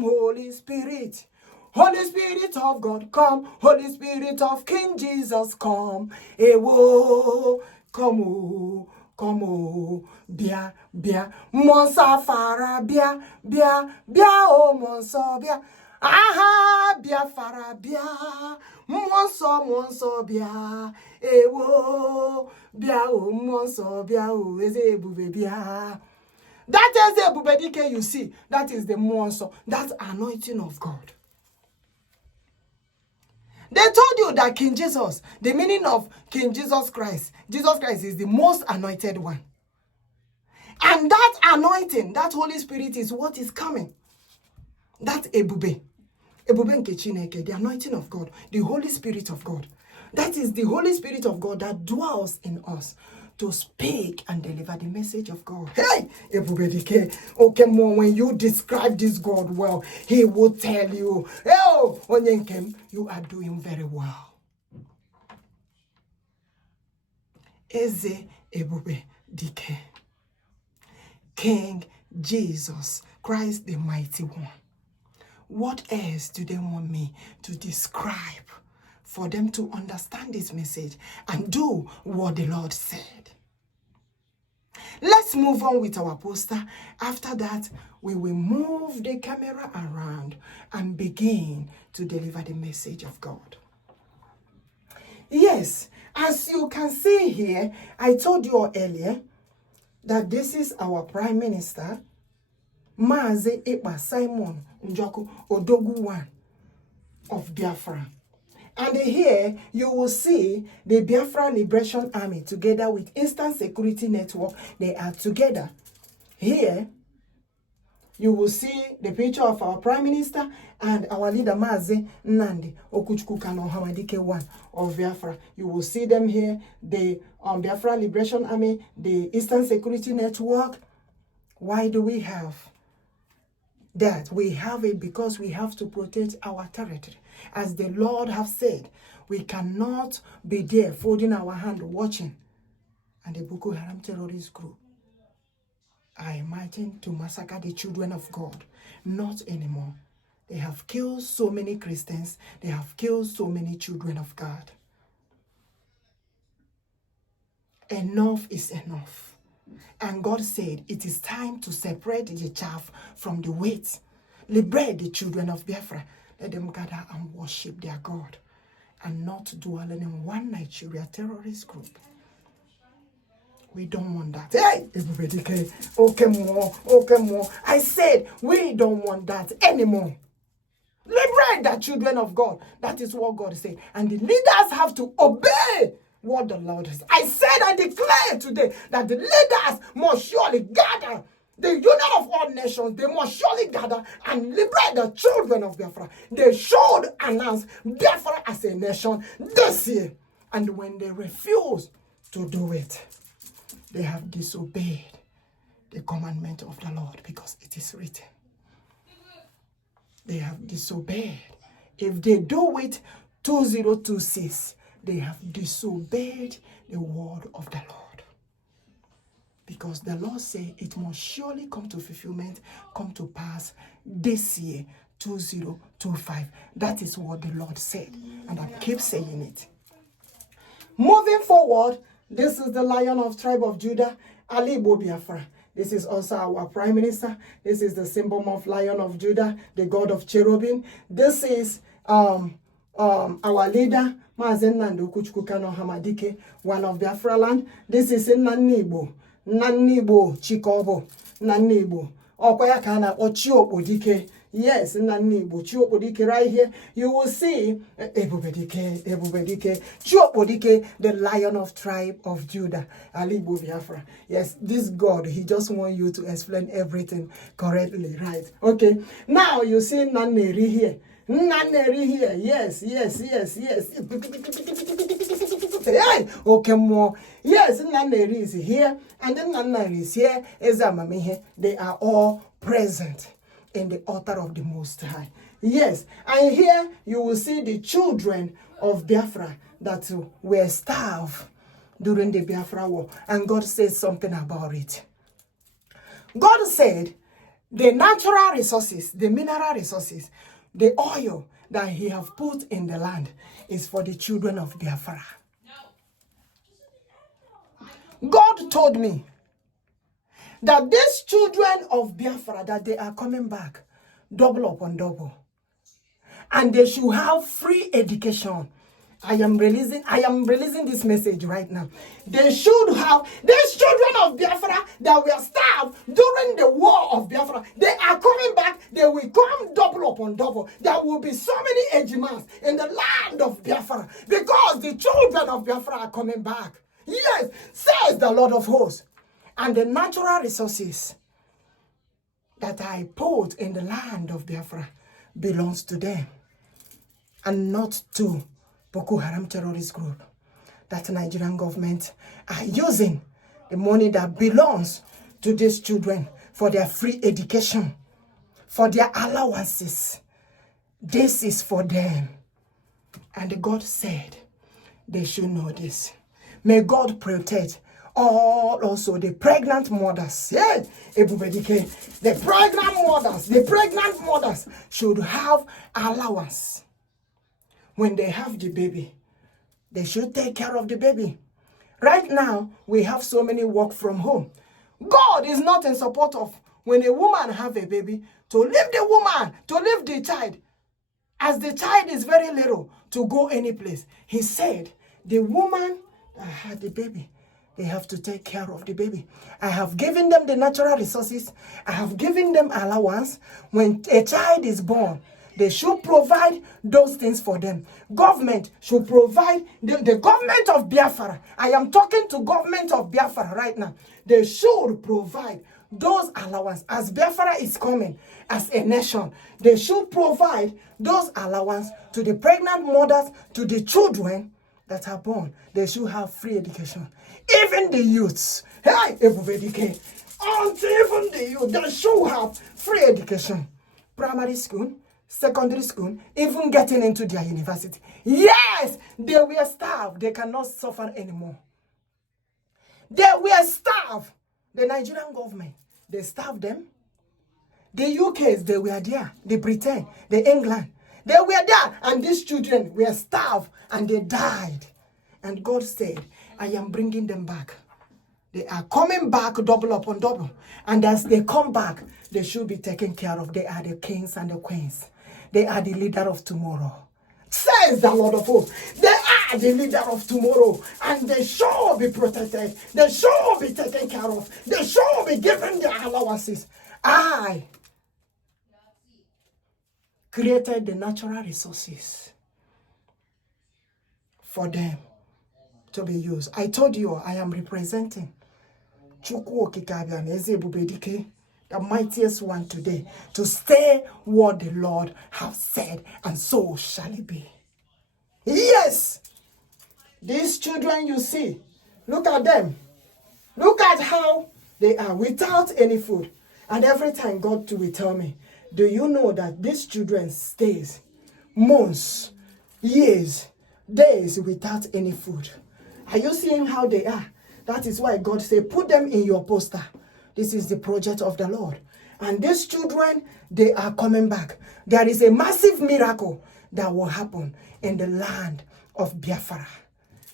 Holy Spirit of God come, Holy Spirit of King Jesus come, wo come o bia monsa fara bia o monso bia. Aha, Biafra, bia, monso, bia, ewo, bia, o, monso, bia, o, eze bube, bia. That is the bubedike you see. That is the monso. That's anointing of God. They told you that King Jesus, the meaning of King Jesus Christ is the most anointed one. And that anointing, that Holy Spirit is what is coming. That ebube. The anointing of God, the Holy Spirit of God. That is the Holy Spirit of God that dwells in us to speak and deliver the message of God. Hey, okay, when you describe this God well, he will tell you, oh, Onyenkem, you are doing very well. Eze ebube dike. King Jesus Christ, the mighty one. What else do they want me to describe for them to understand this message and do what the Lord said? Let's move on with our poster. After that, we will move the camera around and begin to deliver the message of God. Yes, as you can see here, I told you earlier that this is our Prime Minister, Mazi Ekpa Simon Njoku Odogwu one of Biafra. And here you will see the Biafra Liberation Army together with Instant Security Network. They are together. Here you will see the picture of our Prime Minister and our leader Mazi, Nnamdi, Okwuchukwu, Kanu-Ohamadike one of Biafra. You will see them here, the Biafra Liberation Army, the Eastern Security Network. Why do we have that? We have it because we have to protect our territory. As the Lord has said, we cannot be there folding our hand watching. And the Bokoharam terrorist group are imagining to massacre the children of God. Not anymore. They have killed so many Christians. They have killed so many children of God. Enough is enough. And God said, it is time to separate the chaff from the wheat. Liberate the children of Biafra. Let them gather and worship their God. And not dwelling in one Nigeria terrorist group. We don't want that. Hey, everybody, okay more. I said, we don't want that anymore. Liberate the children of God. That is what God said. And the leaders have to obey what the Lord has. I said, I declare today that the leaders must surely gather. The union of all nations, they must surely gather and liberate the children of Biafra. They should announce Biafra as a nation this year. And when they refuse to do it, they have disobeyed the commandment of the Lord, because it is written. They have disobeyed. If they do it 2026, they have disobeyed the word of the Lord. Because the Lord said it must surely come to fulfillment, come to pass this year, 2025. That is what the Lord said. And I keep saying it. Moving forward, this is the Lion of Tribe of Judah, Igbo-Biafra. This is also our Prime Minister. This is the symbol of Lion of Judah, the God of CHERUBIM. This is our leader, Mazi Nnamdi Okwuchukwu Kanu-Ohamadike, one of Biafra land. This is Nnamdi Chikobo, Nnamdi Okwaya Kana Ochiokpodike. Yes, Nnamdi Chiokpodike right here. You will see Igbo-Biafra Chiokpodike, the Lion of Tribe of Judah, Igbo-Biafra. Yes, this God, he just wants you to explain everything correctly, right? Okay. Now you see Nnamdi here. Nnamdi here. Yes. Hey, okay, more. Yes, Nnamdi is here, and then Nnamdi is here. Ezamame, they are all present in the altar of the Most High. Yes, and here you will see the children of Biafra that were starved during the Biafra war. And God said something about it. God said the natural resources, the mineral resources, the oil that he have put in the land is for the children of Biafra. God told me that these children of Biafra, that they are coming back, double upon double. And they should have free education. I am releasing this message right now. They should have, these children of Biafra that were starved during the war of Biafra, they are coming back. They will come double upon double. There will be so many Ejimas in the land of Biafra because the children of Biafra are coming back. Yes, says the Lord of hosts. And the natural resources that I put in the land of Biafra belongs to them and not to Bokoharam terrorist group. That Nigerian government are using the money that belongs to these children for their free education, for their allowances. This is for them. And God said they should know this. May God protect all also the pregnant mothers. Yeah, the pregnant mothers should have allowance. When they have the baby, they should take care of the baby. Right now, we have so many work from home. God is not in support of when a woman have a baby, to leave the woman, to leave the child, as the child is very little, to go any place. He said, the woman that had the baby, they have to take care of the baby. I have given them the natural resources. I have given them allowance. When a child is born, they should provide those things for them. Government should provide, the government of Biafra. I am talking to government of Biafra right now. They should provide those allowance. As Biafra is coming as a nation, they should provide those allowance to the pregnant mothers, to the children that are born. They should have free education. Even the youths, hey, everybody, until even the youth, they should have free education. Primary school, secondary school, even getting into their university. Yes, they were starved. They cannot suffer anymore. They were starved. The Nigerian government, they starved them. The UKs, they were there. The Britain, the England, they were there. And these children were starved and they died. And God said, I am bringing them back. They are coming back double upon double. And as they come back, they should be taken care of. They are the kings and the queens. They are the leader of tomorrow. Says the Lord of hosts. They are the leader of tomorrow. And they shall be protected. They shall be taken care of. They shall be given their allowances. I created the natural resources for them to be used. I told you I am representing Chukwu-Okike, the mightiest one today, to say what the Lord has said, and so shall it be. Yes, these children you see, look at them. Look at how they are without any food. And every time God will tell me, do you know that these children stays months, years, days without any food? Are you seeing how they are? That is why God said, put them in your poster. This is the project of the Lord. And these children, they are coming back. There is a massive miracle that will happen in the land of Biafra.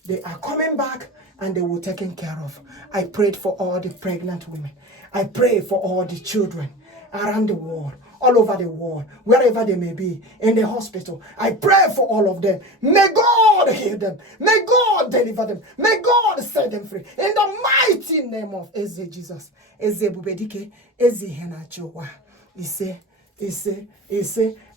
They are coming back and they will be taken care of. I prayed for all the pregnant women. I pray for all the children around the world, all over the world, wherever they may be, in the hospital. I pray for all of them. May God heal them. May God deliver them. May God set them free. In the mighty name of Iseee Jesus. Iseee Bubedike, Iseee Henachowa. Iseee.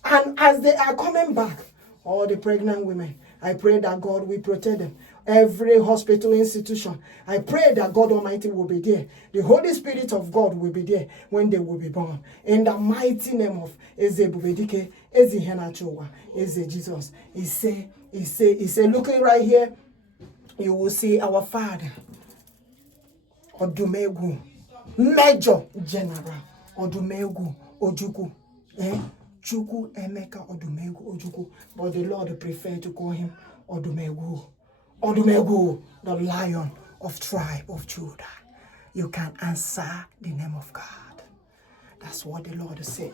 And as they are coming back, all the pregnant women, I pray that God will protect them. Every hospital institution, I pray that God Almighty will be there. The Holy Spirit of God will be there when they will be born. In the mighty name of Iseee Bubedike, Iseee Henachowa, Iseee Jesus. Iseee, looking right here, you will see our Father, Odogwu, Major General, Odogwu, Ojukwu, Chukwu Emeka Odogwu, Ojukwu, but the Lord preferred to call him Odogwu. Odogwu, the Lion of tribe of Judah. You can answer the name of God. That's what the Lord said.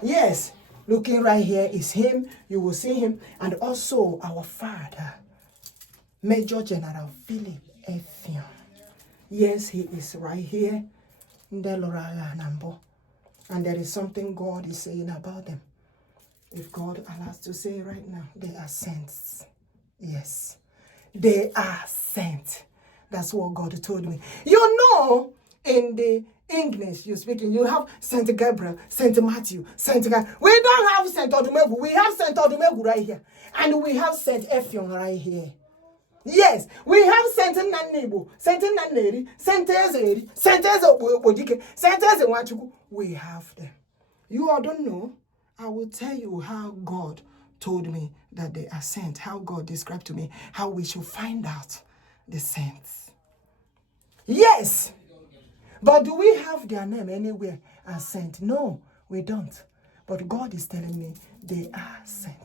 Yes, looking right here is him. You will see him. And also our Father, Major General Philip Effiong. Yes, he is right here. And there is something God is saying about them. If God allows to say right now, they are saints. Yes. They are sent. That's what God told me. You know, in the English you're speaking, you have Saint Gabriel, Saint Matthew, Saint Gabriel. We don't have Saint Odogwu. We have Saint Odogwu right here. And we have Saint Effiong right here. Yes, we have Saint Nnamdi, Saint Nnamdi, Saint Iseee, Saint Igbo-Biafra, Saint Iseee. We have them. You all don't know. I will tell you how God told me that they are sent, how God described to me how we should find out the saints. Yes, but do we have their name anywhere as sent? No, we don't. But God is telling me they are sent.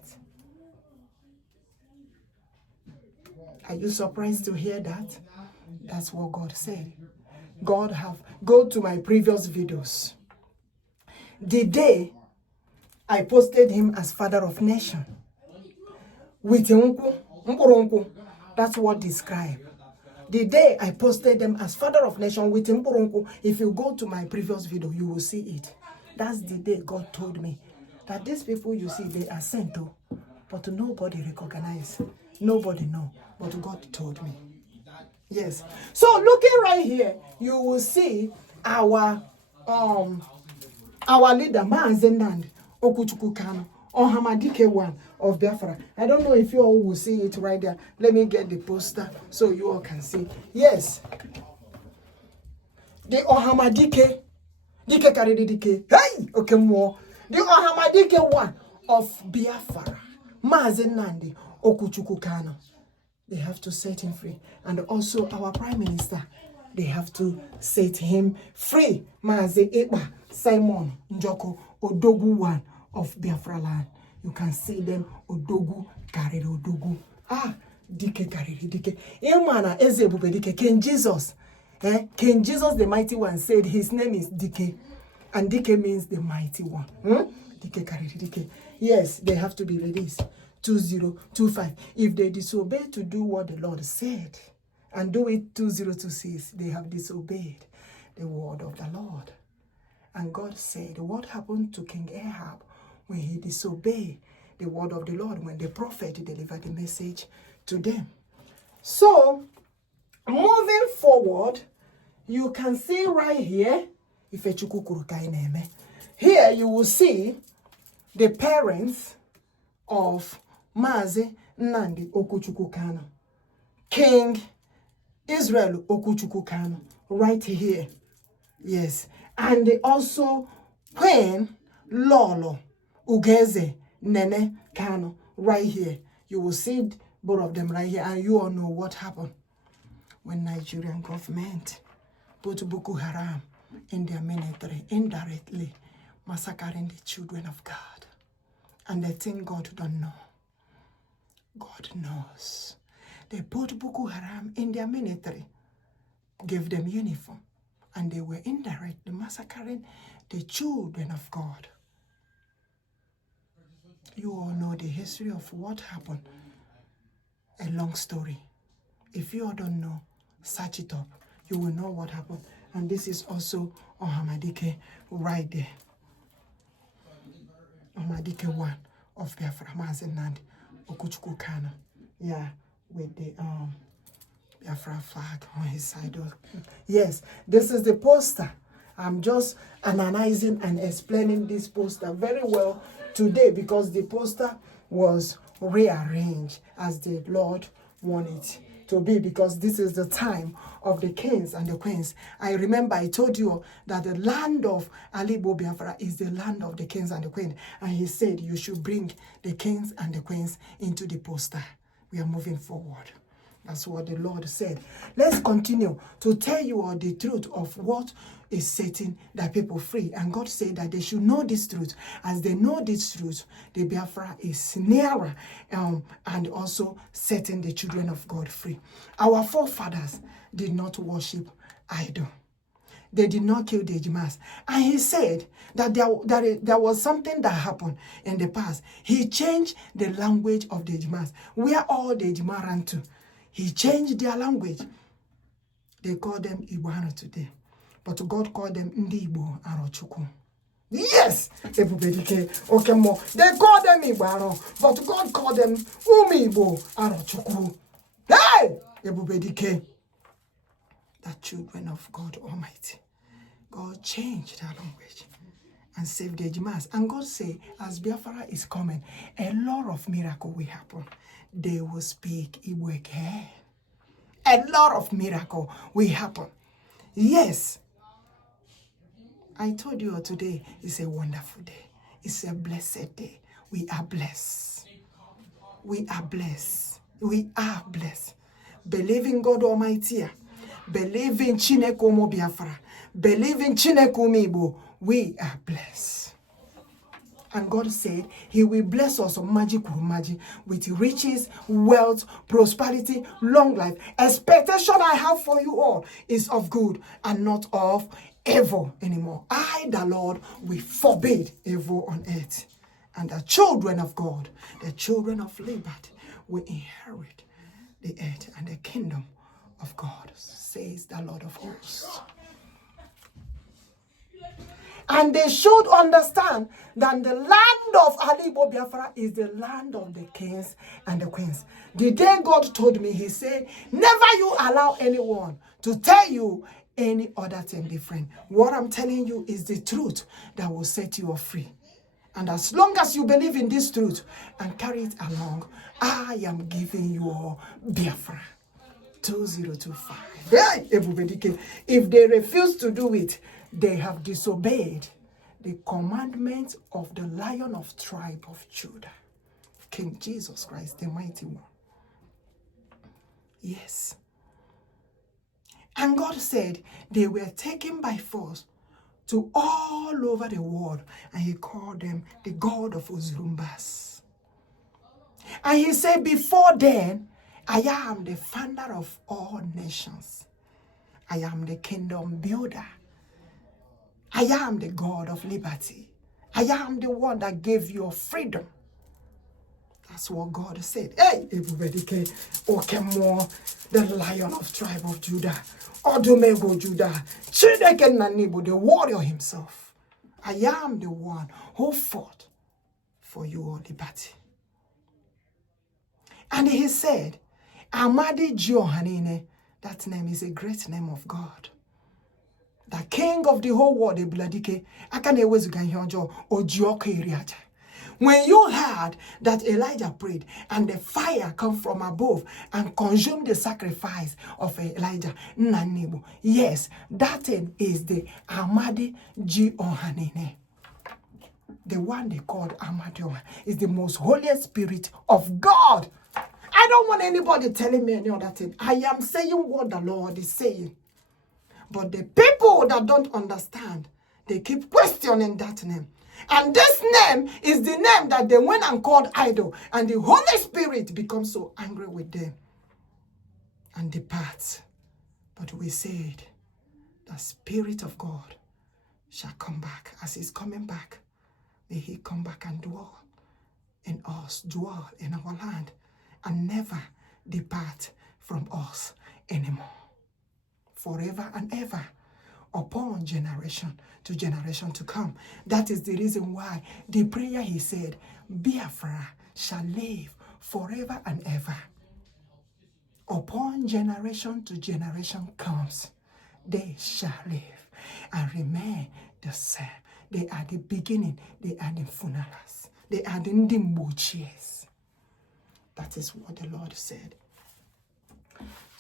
Are you surprised to hear that? That's what God said. Go to my previous videos. The day I posted him as Father of Nation, with Njoku, that's what described. The day I posted them as Father of Nation with Njoku, if you go to my previous video, you will see it. That's the day God told me that these people you see, they are sent to, but nobody recognized. Nobody know, but God told me. Yes. So looking right here, you will see our leader, Mazi, Okwuchukwu, Kanu-Ohamadike one of Biafra. I don't know if you all will see it right there. Let me get the poster so you all can see. Yes. The Ohamadike Dike kariri dike. Hey! Okay, more. The Ohamadike one of Biafra. Mazi Nnamdi, Okwuchukwu Kanu. They have to set him free. And also our Prime Minister, they have to set him free. Mazi Ekpa, Simon, Njoku, Odogwu one of Biafra land. You can see them, Odogwu, carry Odogwu. Ah, Dike carry Dike. Emana Ezebube Dike, King Jesus. King Jesus, the mighty one, said his name is Dike. And Dike means the mighty one. Dike carry Dike. Yes, they have to be released. 2025. If they disobey to do what the Lord said and do it 2026, they have disobeyed the word of the Lord. And God said, what happened to King Ahab when he disobeyed the word of the Lord, when the prophet delivered the message to them? So, moving forward, you can see right here, here you will see the parents of Mazi Nnamdi Okwuchukwu Kanu, King Israel Okwuchukwu Kanu, right here. Yes. And also Queen Lolo Ugeze Nene Kanu, right here. You will see both of them right here, and you all know what happened when Nigerian government put Bokoharam in their military, indirectly massacring the children of God. And they think God don't know. God knows. They put Bokoharam in their military, gave them uniform, and they were indirectly massacring the children of God. You all know the history of what happened. A long story. If you all don't know, search it up. You will know what happened. And this is also Ohamadike right there. Ohamadike one of Biafra, Mazi Nnamdi Okwuchukwu Kanu. Yeah, with the Biafra flag on his side. Yes, this is the poster. I'm just analyzing and explaining this poster very well today because the poster was rearranged as the Lord wanted it to be, because this is the time of the kings and the queens. I remember I told you that the land of Igbo-Biafra is the land of the kings and the queens. And he said you should bring the kings and the queens into the poster. We are moving forward. That's what the Lord said. Let's continue to tell you all the truth of what is setting the people free. And God said that they should know this truth. As they know this truth, the Biafra is nearer and also setting the children of God free. Our forefathers did not worship idol. They did not kill the Ejimas. And he said that there was something that happened in the past. He changed the language of the Ejimas. Where all the Ejima ran to, he changed their language. They call them Igbo today. But God called them Igbo-Biafra. Yes! Okay, more. They call them Igbo, but God called them Igbo-Biafra. Hey! The children of God Almighty. God changed their language and saved the Ejimas. And God said, as Biafra is coming, a lot of miracles will happen. They will speak Igbo again. A lot of miracles will happen. Yes. I told you today is a wonderful day. It's a blessed day. We are blessed. We are blessed. We are blessed. Believe in God Almighty. Believe in Chineke Biafra. Believe in Chineke Igbo. We are blessed. And God said he will bless us with riches, wealth, prosperity, long life. Expectation I have for you all is of good and not of evil anymore. I, the Lord, will forbid evil on earth. And the children of God, the children of liberty, will inherit the earth and the kingdom of God, says the Lord of hosts. And they should understand that the land of Igbo-Biafra is the land of the kings and the queens. The day God told me, he said, never you allow anyone to tell you any other thing different. What I'm telling you is the truth that will set you free. And as long as you believe in this truth and carry it along, I am giving you all Biafra. 2025. If they refuse to do it, they have disobeyed the commandments of the Lion of tribe of Judah, King Jesus Christ, the mighty one. Yes. And God said they were taken by force to all over the world, and he called them the God of Uzurumbas. And he said, before then, I am the founder of all nations. I am the kingdom builder. I am the God of liberty. I am the one that gave you freedom. That's what God said. Hey, Igbo-Biafra, Okemo, the Lion of tribe of Judah, Odumego Judah, Chideke Nanibo, the warrior himself. I am the one who fought for your liberty. And he said, Amadi Jiohanine, that name is a great name of God. The king of the whole world, Ebladike, when you heard that Elijah prayed and the fire come from above and consumed the sacrifice of Elijah, Nanibu, yes, that thing is the Amadi Jiohanine. The one they called Amadi is the most holy spirit of God. I don't want anybody telling me any other thing. I am saying what the Lord is saying. But the people that don't understand, they keep questioning that name. And this name is the name that they went and called idol. And the Holy Spirit becomes so angry with them and departs. But we said, the Spirit of God shall come back. As he's coming back, may he come back and dwell in us, dwell in our land, and never depart from us anymore. Forever and ever, upon generation to come. That is the reason why the prayer he said, Biafra shall live forever and ever. Upon generation to generation comes, they shall live and remain the same. They are the beginning, they are the funerals, they are the ndimbuchies. That is what the Lord said.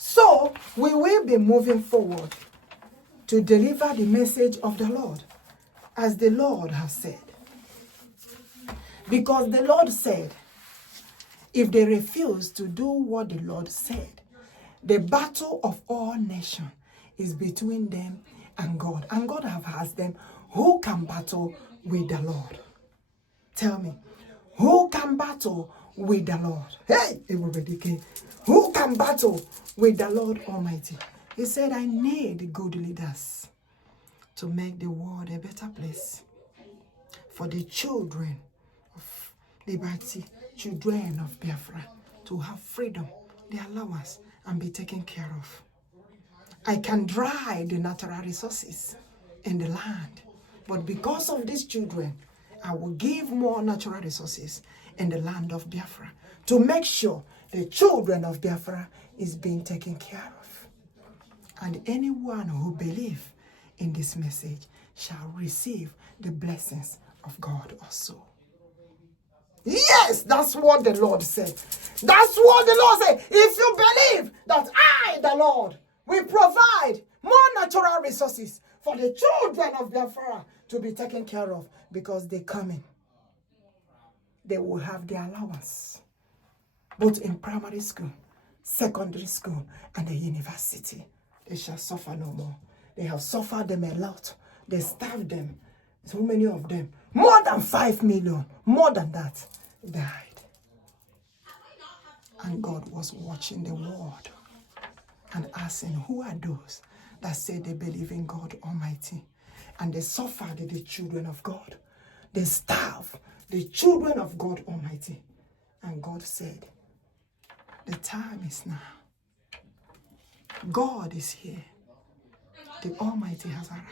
So, we will be moving forward to deliver the message of the Lord, as the Lord has said. Because the Lord said, if they refuse to do what the Lord said, the battle of all nations is between them and God. And God have asked them, who can battle with the Lord? Tell me, who can battle with the Lord? Hey, Igbo-Biafra, who can battle with the Lord Almighty? He said, I need good leaders to make the world a better place for the children of liberty, children of Biafra, to have freedom, the allowance, and be taken care of. I can dry the natural resources in the land, but because of these children, I will give more natural resources in the land of Biafra to make sure the children of Biafra is being taken care of. And anyone who believes in this message shall receive the blessings of God also. Yes, that's what the Lord said. That's what the Lord said. If you believe that I, the Lord, will provide more natural resources for the children of Biafra to be taken care of, because they come in, they will have their allowance, both in primary school, secondary school, and the university. They shall suffer no more. They have suffered them a lot. They starved them. So many of them, more than 5 million, more than that, died. And God was watching the world and asking, who are those that say they believe in God Almighty? And they suffered the children of God. They starved the children of God Almighty. And God said, the time is now. God is here. The Almighty has arrived.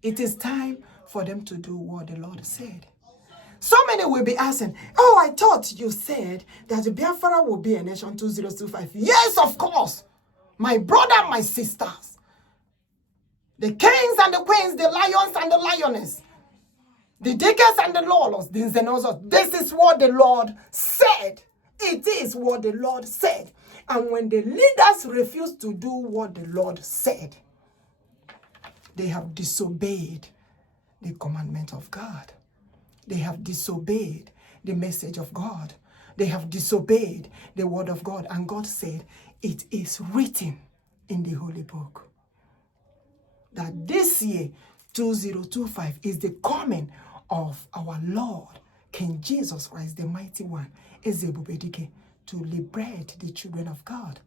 It is time for them to do what the Lord said. So many will be asking, oh, I thought you said that Biafra will be a nation 2025. Yes, of course. My brother, my sisters. The kings and the queens, the lions and the lioness. The diggers and the lawless. This is what the Lord said. It is what the Lord said. And when the leaders refuse to do what the Lord said, they have disobeyed the commandment of God. They have disobeyed the message of God. They have disobeyed the word of God. And God said, it is written in the Holy Book that this year, 2025, is the coming of our Lord, King Jesus Christ, the Mighty One, Igbo-Biafra, to liberate the children of God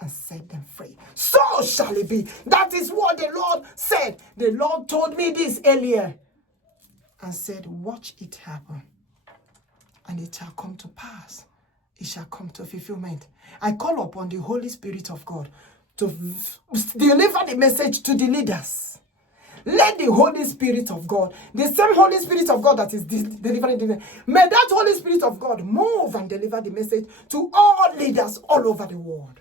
and set them free. So shall it be. That is what the Lord said. The Lord told me this earlier and said, watch it happen. And it shall come to pass. It shall come to fulfillment. I call upon the Holy Spirit of God to deliver the message to the leaders. Let the Holy Spirit of God, the same Holy Spirit of God that is delivering the message, may that Holy Spirit of God move and deliver the message to all leaders all over the world.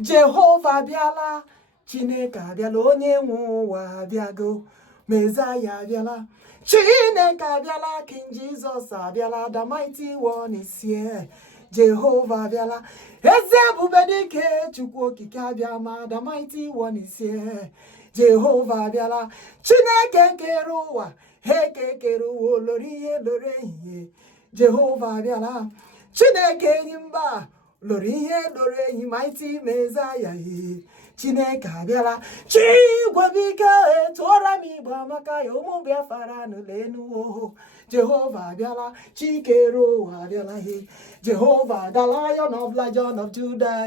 Jehovah biala, Chineke biala, onye nwa biago, Messiah biala, Chineke biala, King Jesus biala, the Mighty One is here. Jehovah biala, Ezebubedike, Chukwu okike abiama, the Mighty One is here. Jehovah biala, Chineke keruwa, heke keruwo, loriye loreye. Jehovah biala, Chineke yimba, loriye mighty Messiah. Chineke abiala, Igbo-Biafra tụọra m Igbo amaka ya ụmụ Biafra n'elu. Jehovah abiala, Chikeru abiala. Jehovah, the Lion of Judah.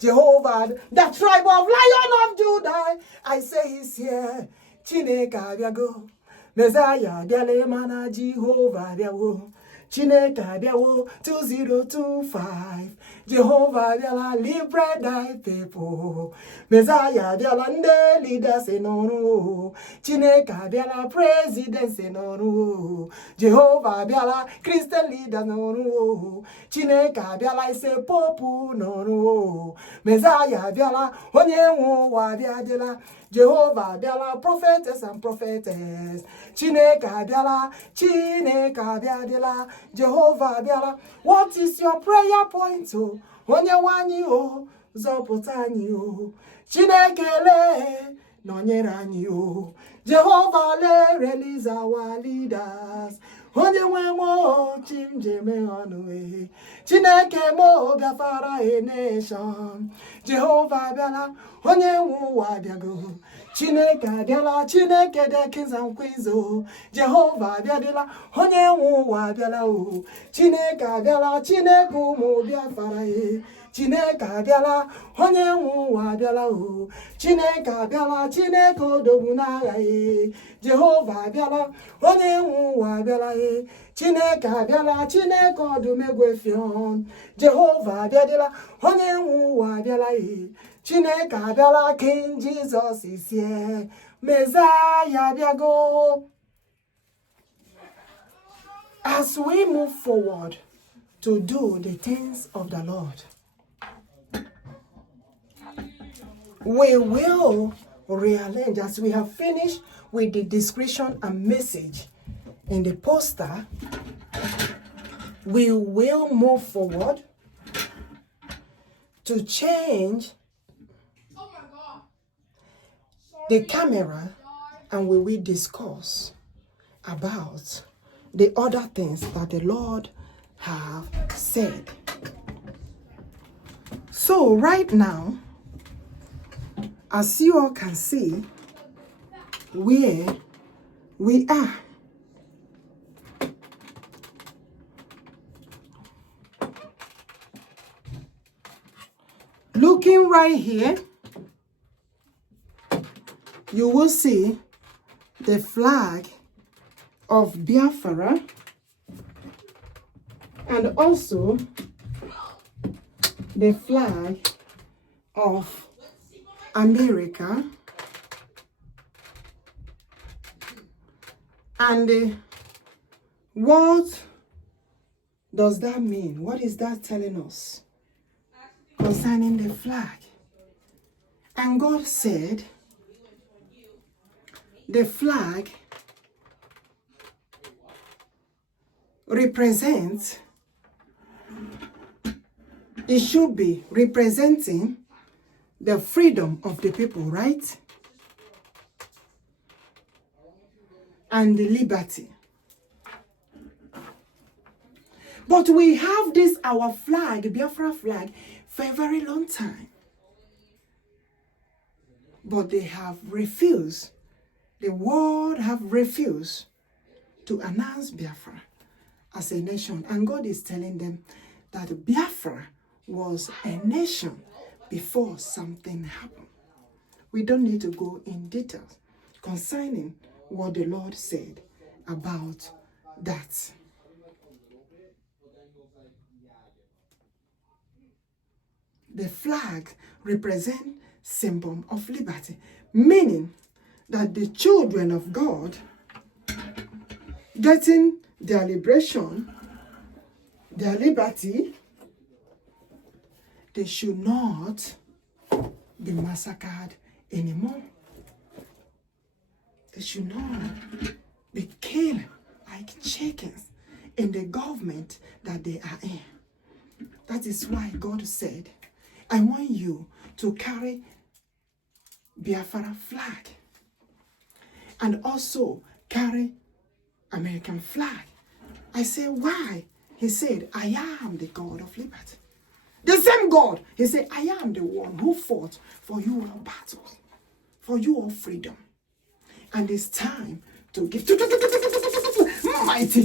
Jehovah, the tribe of Lion of Judah. I say he's here. Chineke abiago. Messiah abiala mana Jehovah abiawo. Chineke abiawo 2025. Jehovah abiala, liberate thy people. Messiah abiala, nde leaders enoru. Chineke abiala, presidents enoru. Jehovah abiala, Christian leaders enoru. Chineke abiala, ise popu noru. Messiah abiala, onye nwa abiadela. Jehovah abiala, prophetess and prophetess. Chineke abiala, Chineke abiadela. Jehovah abiala, what is your prayer point? Oh, onye wanyi oh, zọpụta anyị oh. Chineke le, nọnyere anyị oh. Jehovah le, release our leaders. Onye nwe mo, chimjeme ọnụ eh. Chineke mo, Biafra Nation. Jehovah abiala, onye nwe ụwa abịago. Chineke abiala, Chineke the kings and queens oh. Jehovah abiadela, onye nwe ụwa abịala oh. Chineke abiala, Chineke ụmụ Biafra eh. Chineke abiala, onye nwe ụwa abịala oh. Chineke abiala, Chineke Odogwu n'agha eh. Jehovah abiala, onye nwe ụwa abịala eh. Chineke abiala, Chineke ọdụmegwefion. Jehovah abiadela, onye nwe ụwa abịala eh. Chineke abiala, King Jesus is here. Messiah abiago. As we move forward to do the things of the Lord, we will rearrange. As we have finished with the description and message in the poster, we will move forward to change the camera, and we will discuss about the other things that the Lord have said. So right now, as you all can see, where we are. Looking right here, you will see the flag of Biafra and also the flag of America. And what does that mean? What is that telling us concerning the flag? And God said, the flag represents it should be representing the freedom of the people, right? And the liberty. But we have this, our flag, Biafra flag, for a very long time. But they have refused, the world have refused to announce Biafra as a nation. And God is telling them that Biafra was a nation before something happened. We don't need to go in details concerning what the Lord said about that. The flag represents symbol of liberty, meaning that the children of God getting their liberation, their liberty, they should not be massacred anymore. They should not be killed like chickens in the government that they are in. That is why God said, I want you to carry Biafra flag and also carry American flag. I say, why? He said, I am the God of liberty. The same God. He said, I am the one who fought for your battles, for your freedom. And it's time to give mighty,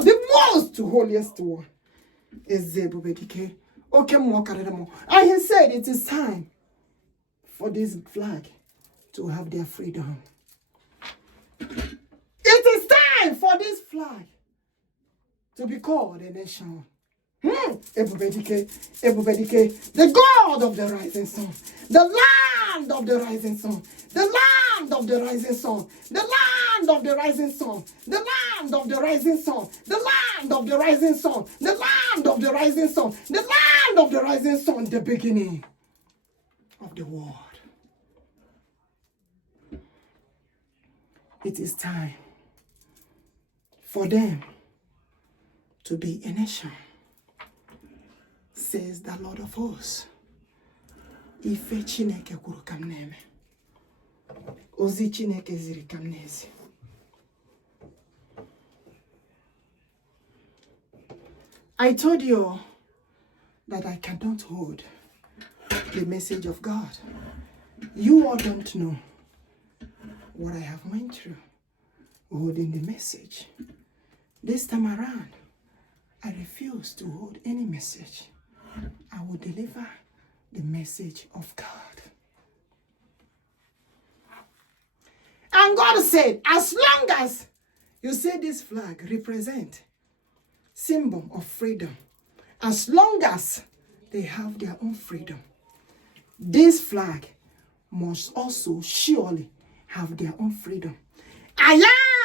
the most holiest one. Igbo-Biafra. And he said it is time for this flag to have their freedom. It is time for this flag to be called a nation. Igbo-Biafra, the God of the rising sun, the land of the rising sun, the land of the rising sun, the land of the rising sun, the land of the rising sun, the land of the rising sun, the land of the rising sun, the land of the rising sun, the beginning of the world. It is time for them to be a nation, says the Lord of hosts. Ife Chineke kwuru ka m na-eme. Ozi Chineke ziri ka m na-ezi. I told you that I cannot hold the message of God. You all don't know what I have went through holding the message. This time around, I refuse to hold any message. I will deliver the message of God. And God said, as long as you say this flag represent symbol of freedom, as long as they have their own freedom, this flag must also surely have their own freedom. I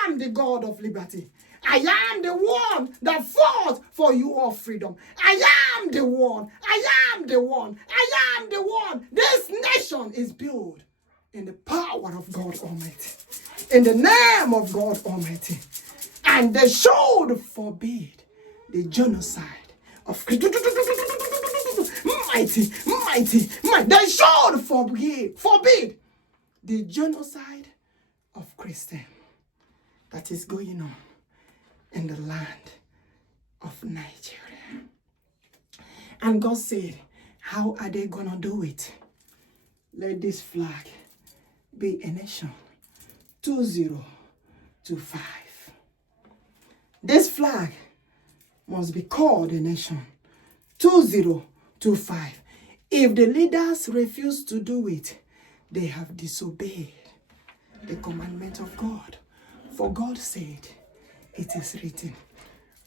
am the God of liberty. I am the one that fought for your freedom. I am the one. I am the one. I am the one. This nation is built in the power of God Almighty, in the name of God Almighty. And they should forbid the genocide of mighty. They should forbid the genocide of Christians that is going on in the land of Nigeria. And God said, how are they gonna do it? Let this flag be a nation. 2025. This flag must be called a nation. 2025. If the leaders refuse to do it, they have disobeyed the commandment of God. For God said, it is written.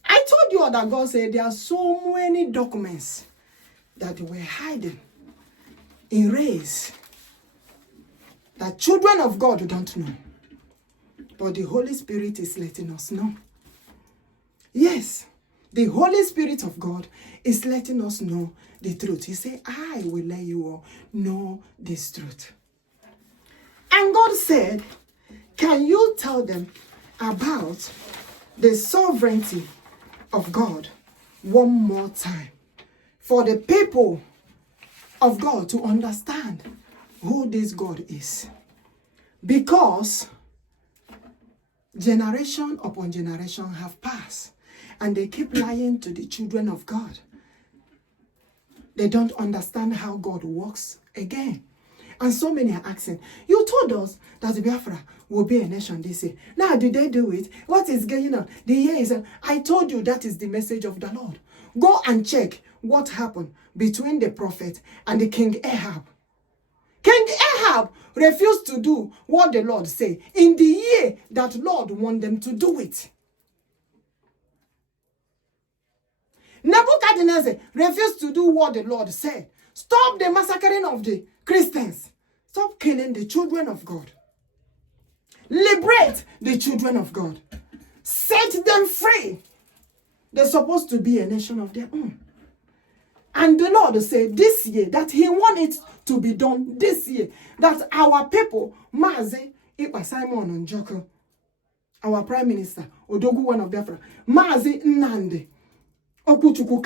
I told you that God said there are so many documents that were hidden, erased, that children of God don't know. But the Holy Spirit is letting us know. Yes, the Holy Spirit of God is letting us know the truth. He said, I will let you all know this truth. And God said, can you tell them about the sovereignty of God one more time for the people of God to understand who this God is. Because generation upon generation have passed and they keep lying to the children of God. They don't understand how God works again. And so many are asking, you told us that Biafra will be a nation this year. Now, did they do it? What is going on? The year is... I told you that is the message of the Lord. Go and check what happened between the prophet and the King Ahab. King Ahab refused to do what the Lord said in the year that Lord wanted them to do it. Nebuchadnezzar refused to do what the Lord said. Stop the massacring of the Christians. Stop killing the children of God. Liberate the children of God. Set them free. They're supposed to be a nation of their own. And the Lord said this year that he wanted it to be done this year. That our people, Mazi, Ekpa, Simon, Njoku, our Prime Minister, Odogwu, one of Biafra, Mazi, Nnamdi, Okwuchukwu,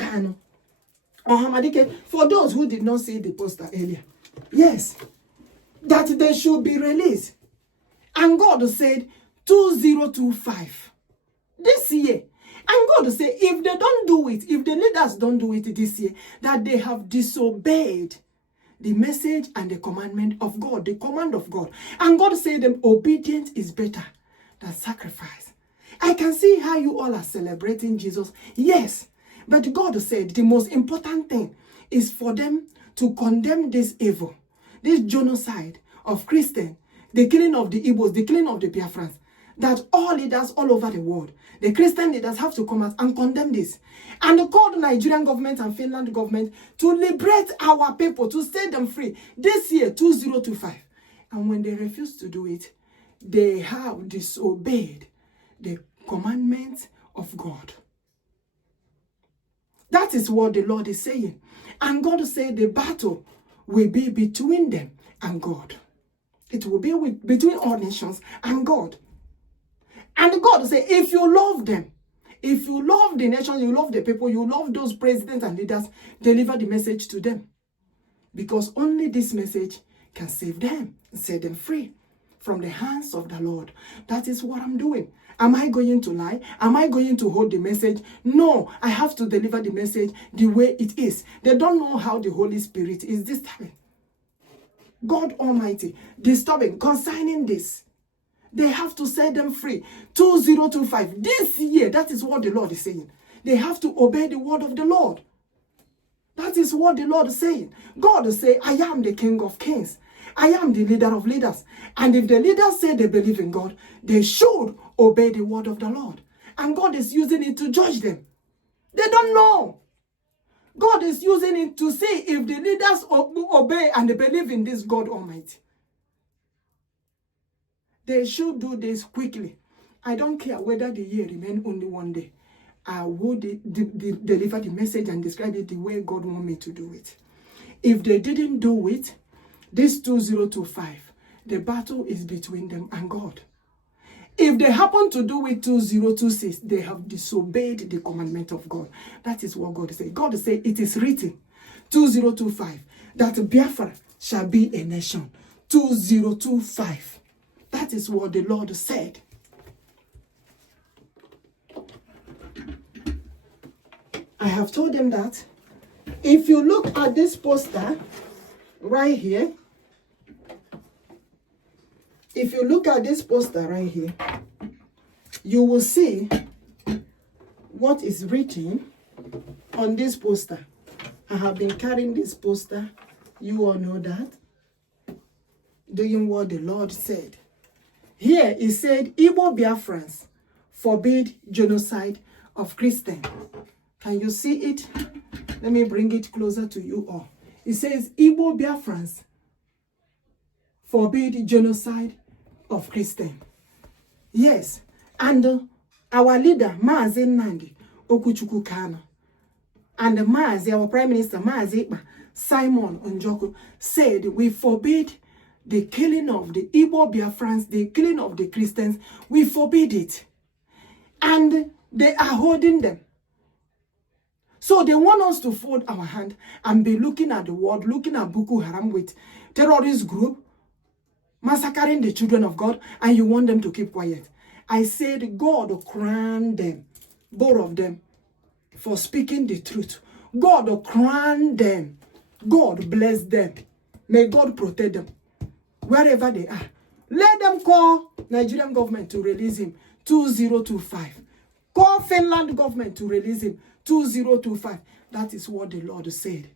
Kanu-Ohamadike, for those who did not see the poster earlier. Yes, that they should be released. And God said 2025 this year. And God said if they don't do it, if the leaders don't do it this year, that they have disobeyed the message and the commandment of God, the command of God. And God said them obedience is better than sacrifice. I can see how you all are celebrating Jesus. Yes, but God said the most important thing is for them to condemn this evil, this genocide of Christians, the killing of the Igbos, the killing of the Biafrans, that all leaders all over the world, the Christian leaders have to come out and condemn this. And called Nigerian government and Finland government to liberate our people, to set them free this year, 2025. And when they refuse to do it, they have disobeyed the commandments of God. That is what the Lord is saying. And God said the battle will be between them and God. It will be between all nations and God. And God said, if you love them, if you love the nation, you love the people, you love those presidents and leaders, deliver the message to them. Because only this message can save them, set them free from the hands of the Lord. That is what I'm doing. Am I going to lie? Am I going to hold the message? No, I have to deliver the message the way it is. They don't know how the Holy Spirit is disturbing. God Almighty, disturbing concerning this. They have to set them free. 2025, this year, that is what the Lord is saying. They have to obey the word of the Lord. That is what the Lord is saying. God is saying, I am the King of Kings. I am the leader of leaders. And if the leaders say they believe in God, they should obey the word of the Lord. And God is using it to judge them. They don't know. God is using it to see if the leaders obey and they believe in this God Almighty. They should do this quickly. I don't care whether the year remains only one day. I would deliver the message and describe it the way God wants me to do it. If they didn't do it, this 2025, the battle is between them and God. If they happen to do it 2026, they have disobeyed the commandment of God. That is what God says. God says it is written, 2025, that Biafra shall be a nation. 2025. That is what the Lord said. I have told them that. If you look at this poster right here, if you look at this poster right here, you will see what is written on this poster. I have been carrying this poster. You all know that. Doing what the Lord said. Here it said, Igbo-Biafrans forbid genocide of Christians. Can you see it? Let me bring it closer to you all. It says, Igbo-Biafrans forbid genocide of Christians. Yes, and our leader, Mazi Nnamdi, Okwuchukwu Kanu, and Mazi, our Prime Minister, Mazi Ekpa, Simon Njoku, said, we forbid the killing of the Igbo-Biafrans, the killing of the Christians. We forbid it. And they are holding them. So they want us to fold our hand and be looking at the world, looking at Boko Haram with terrorist group, massacring the children of God, and you want them to keep quiet. I said God crown them, both of them, for speaking the truth. God crown them. God bless them. May God protect them wherever they are. Let them call Nigerian government to release him 2025. Call Finland government to release him 2025. That is what the Lord said.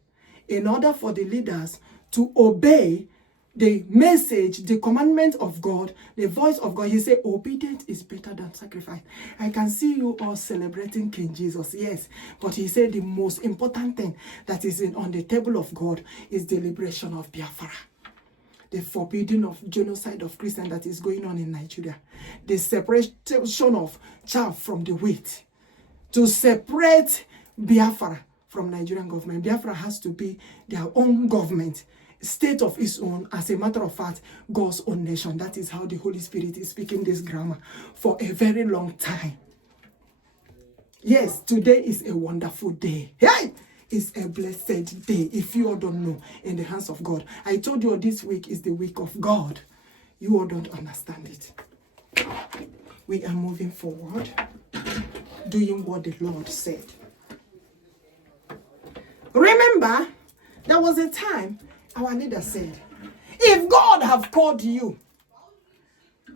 In order for the leaders to obey the message, the commandment of God, the voice of God, he said, obedience is better than sacrifice. I can see you all celebrating King Jesus, yes. But he said the most important thing that is on the table of God is the liberation of Biafra. The forbidding of genocide of Christians that is going on in Nigeria. The separation of chaff from the wheat. To separate Biafra from Nigerian government. Biafra has to be their own government. State of its own, as a matter of fact, God's own nation. That is how the Holy Spirit is speaking this grammar for a very long time. Yes, today is a wonderful day. Hey! It's a blessed day, if you all don't know, in the hands of God. I told you this week is the week of God. You all don't understand it. We are moving forward, doing what the Lord said. Remember, there was a time our leader said, if God have called you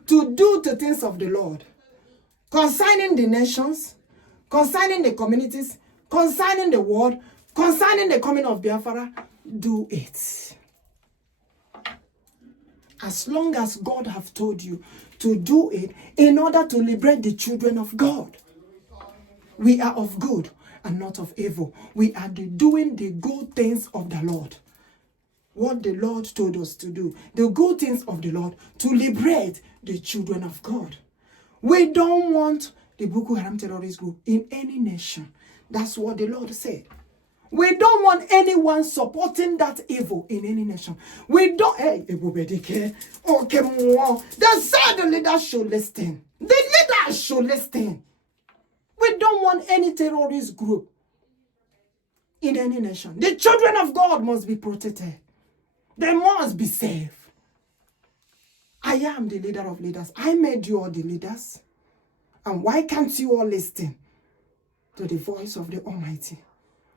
to do the things of the Lord, concerning the nations, concerning the communities, concerning the world, concerning the coming of Biafra, do it. As long as God have told you to do it in order to liberate the children of God. We are of good and not of evil. We are doing the good things of the Lord. What the Lord told us to do. The good things of the Lord to liberate the children of God. We don't want the Boko Haram terrorist group in any nation. That's what the Lord said. We don't want anyone supporting that evil in any nation. We don't. Hey, Igbo-Biafra. Okay, they said the leaders should listen. The leaders should listen. We don't want any terrorist group in any nation. The children of God must be protected. They must be safe. I am the leader of leaders. I made you all the leaders. And why can't you all listen to the voice of the Almighty?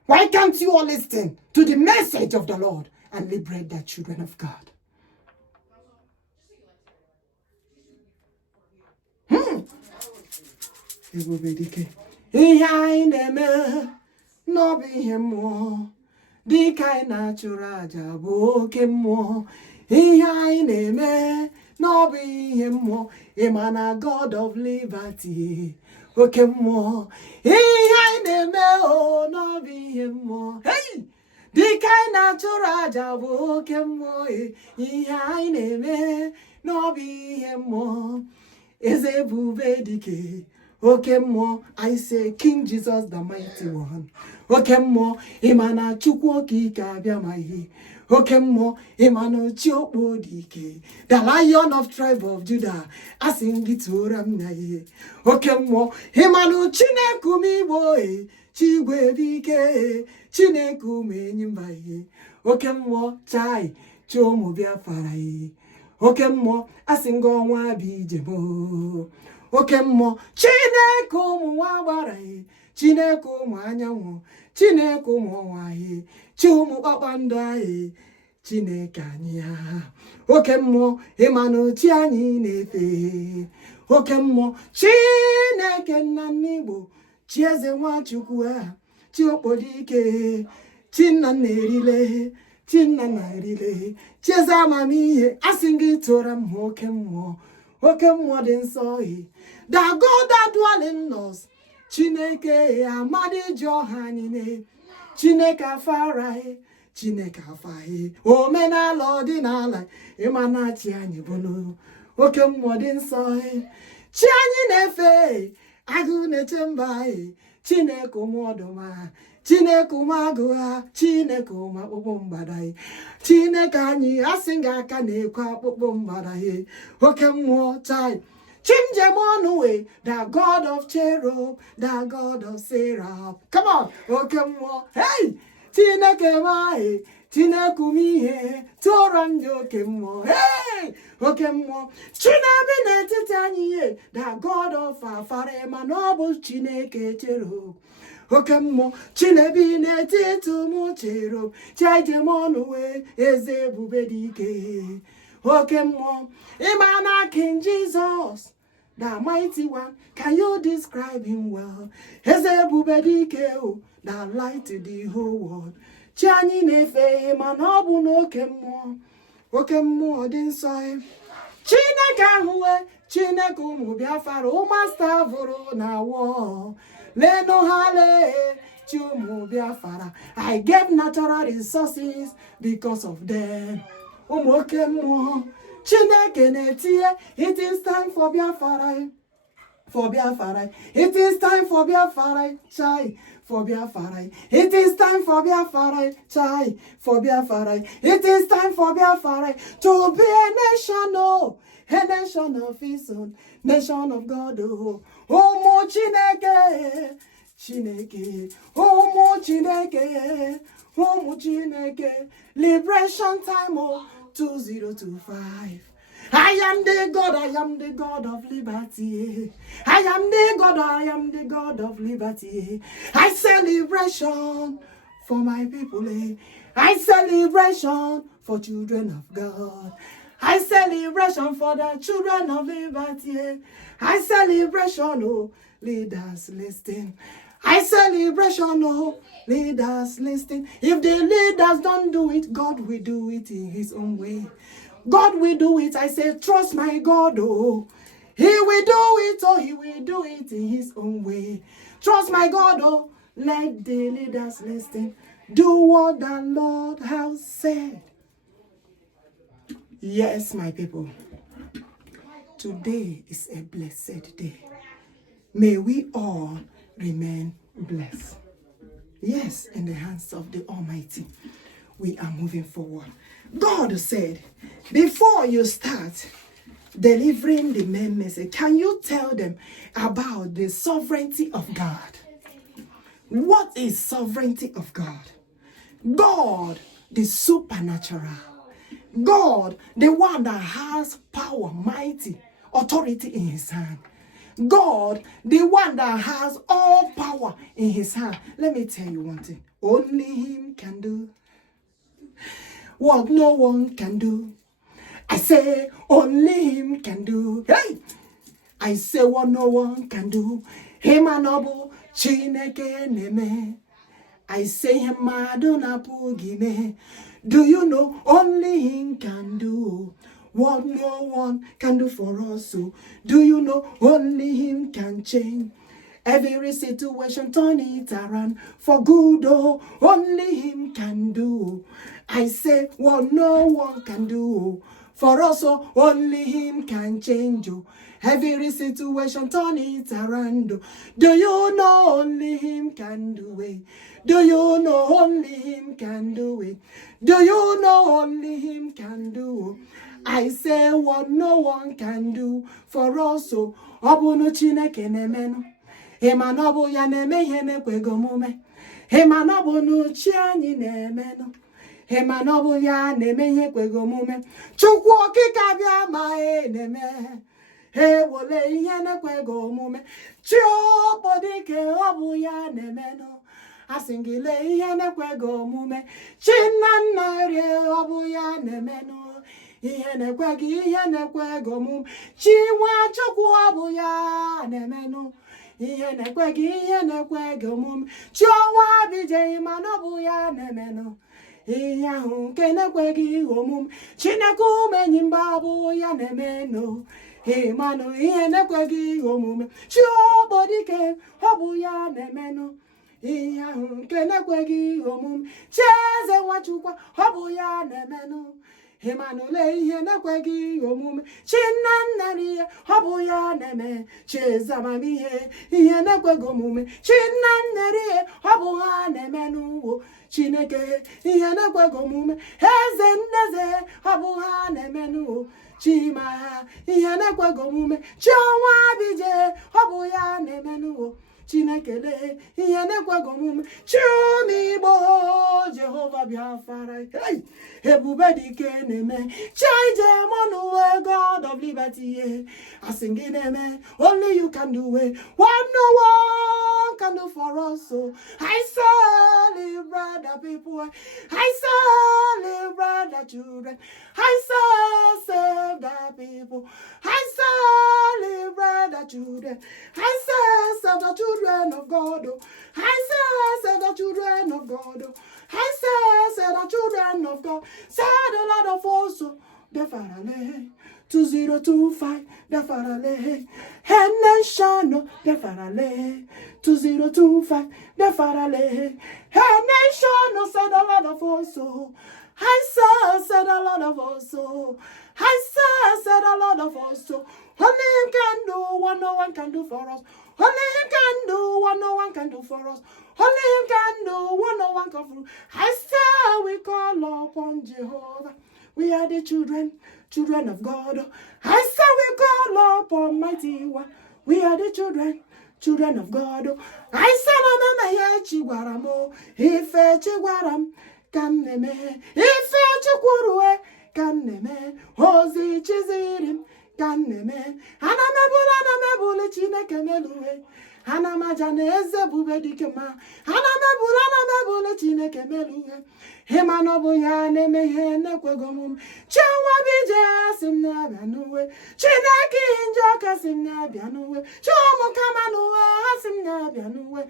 Why can't you all listen to the message of the Lord and liberate the children of God? Ihe anyị na-eme n'ọbụ ihe mmụọ dịka anyị na-achụrụ aja bụ oke mmụọ. Ihe anyị na-eme n'ọbụ ihe mmụọ ịma na God of liberty oke mmụọ. Ihe anyị na-eme n'ọbụ ihe mmụọ. Hey! Dịka anyị na-achụrụ aja bụ oke mmụọ. Ihe anyị na-eme n'ọbụ ihe mmụọ. Eze ebube dike oke mmụọ. I say King Jesus the mighty one. Oke mmụọ ịma na Chukwu okike abịa ma ihe. Oke mmụọ ịma na Chiokpo dike. The Lion of tribe of Judah. Asị gị tụọra m na ihe. Oke mmụọ ịma na Chineke ụmụ Igbo. Chigwe dike. Chineke ụmụ enyi mba ihe. Oke mmụọ chai chi ụmụ Biafra ihe. Oke mmụọ asị gị ọnwa bụ ije m. Oke mmụọ Chineke ụmụ nwa gbara ihe. Chineke ụmụ anyanwụ. Chineke ụmụ ọnwa ihe. Chi ụmụ kpakpando anyị. Chineke anyị ya. Oke mmụọ ịma na chi anyị na-efe. Oke mmụọ Chineke nna n'Igbo. Chi eze Nwachukwu a. Chi okpodike. Chi nna na-erile. Chi nna na-erile. Chi eze amamihe. Asị gị tụọra m oke mmụọ. Oke mmụọ dị nsọ ihe. The God that dwells in us. Chineke amadi ji ọha niile. Chineke afara ihe. Chineke afa ihe. Omenala ọdịnala ịma na chi anyị bụrụ. Oke mmụọ dị nsọ ihe. Chi anyị na-efe. Agụ na-eche mba ihe. Chineke ụmụ ọdụma. Chineke ụmụ agụ ha. Chineke ụmụ akpụkpọ mgbada ihe. Chineke anyị asị gị aka na-ekwe akpụkpọ mgbada ihe. Oke mmụọ chai. Chinjemonue, the God of cherub, the God of seraph. Come on, okemo, hey, Chineke mai, Chinekumihe, Torando kemo, hey, okemo, Chinabine titanye, the God of Farema noble Chineke cherub. Okemo, Chinebine titumu cherub, Chaijemonue, Ezebubedike. Okemo, Imana King Jesus, the mighty one, can you describe him well? Ezebubedike, the light to the whole world. Chani nefe, manobu no kemo, okemo din soy. Chineke huwe, Chineke Igbo-Biafra, master voro na war. Leno hale, Igbo-Biafra. I gave natural resources because of them. Chineke netie, it is time for Biafra. For Biafra, it is time for Biafra, chai. For Biafra, it is time for Biafra, chai. For Biafra, it is time for Biafra to be a nation, oh, a nation of his own, nation of God, oh, mo Chineke, Chineke, mo Chineke, mo Chineke, liberation time, oh, 2025. I am the God of liberty. I am the God of liberty. I celebration for my people. I celebration for children of God. I celebration for the children of liberty. I celebration, oh, leaders listen. I celebration, oh, leaders listen. If the leaders don't do it, God will do it in his own way. God will do it. I say, trust my God, oh. He will do it, oh, he will do it in his own way. Trust my God, oh. Let the leaders listen. Do what the Lord has said. Yes, my people. Today is a blessed day. May we all remain blessed. Yes, in the hands of the Almighty, we are moving forward. God said, before you start delivering the main message, can you tell them about the sovereignty of God? What is sovereignty of God? God, the supernatural. God, the one that has power, mighty, authority in his hand. God, the one that has all power in his hand. Let me tell you one thing. Only him can do what no one can do. I say only him can do. Hey! I say what no one can do. Him anobu Chineke neme. I say him madonna pugime. Do you know only him can do what no one can do for us? So do you know only him can change every situation, turn it around for good? Oh, only him can do. I say what no one can do for us. Oh, only him can change. Oh, every situation, turn it around. Do you know only him can do it? Do you know only him can do it? Do you know only him can do? I say what no one can do for us. So Obunu Chineke nemenu. Emanobu ya neme hene kwegomume. Emanobu no chiani nemenu. Emanobu ya neme he kwegomume. Chukwu okika bia ma neme. He wole hene kwegomume. Chiobodike obu ya nemenu. Asingile hene kwegomume. Chinanare obu ya nemenu. Ihene kwegomume. Chiwa chukwu obu ya nemenu. Ihene kwegomume. Chiwa bije imanobu ya nemenu. Iyahu kene kwegomume. Chinekume nyimbabu ya nemenu. Imanu ihene kwegomume. Chiobodike obu ya nemenu. Iyahu kene kwegomume. Cheze wachukwa obu ya nemenu. Himanule ihe nekwegi omume Chinannari hobuya neme Chezamamihe ihe nekwegi omume Chinannari hobuya neme nuwo Chineke ihe nekwegi omume Ezenneze hobuya neme nuwo Chima ihe nekwegi omume Chiọnwa bije hobuya neme nuwo Chinekele ihe nekwegi omume Chiomigbo Jehovah Biafra Ebube dike neme Chaije monuwe God of liberty I sing in neme only you can do it what no one can do for us so I celebrate the people I celebrate the children I save the people I celebrate the children I save the children of God I save the children of God I say the children of God, say the Lord of hosts, the Farale, 2025, the Farale, Hen Nation, the Farale, 2025, the Farale, Hen Nation, say the Lord of hosts, I say the Lord of hosts, I say the Lord of hosts, only Him can do what no one can do for us. Only Him can do what no one can do for us. Only Him can do what no one can do. I say we call upon Jehovah. We are the children of God. I say we call upon Mighty One. We are the children of God. I say no me chigwaramo. Ife chigwaram kaneme. Ife chikurue kaneme. Hozi chizirim. Kaneme, Hanamebula Chineke Meluwe, Hanamajane Ezebube Dikema, Hanamebula Chineke Meluwe, Hemanoboyane Mehene Kwegomum, Chawabija Simnabianuwe, Chineki Njoka Simnabianuwe, Chomo Kamanuwe Simnabianuwe.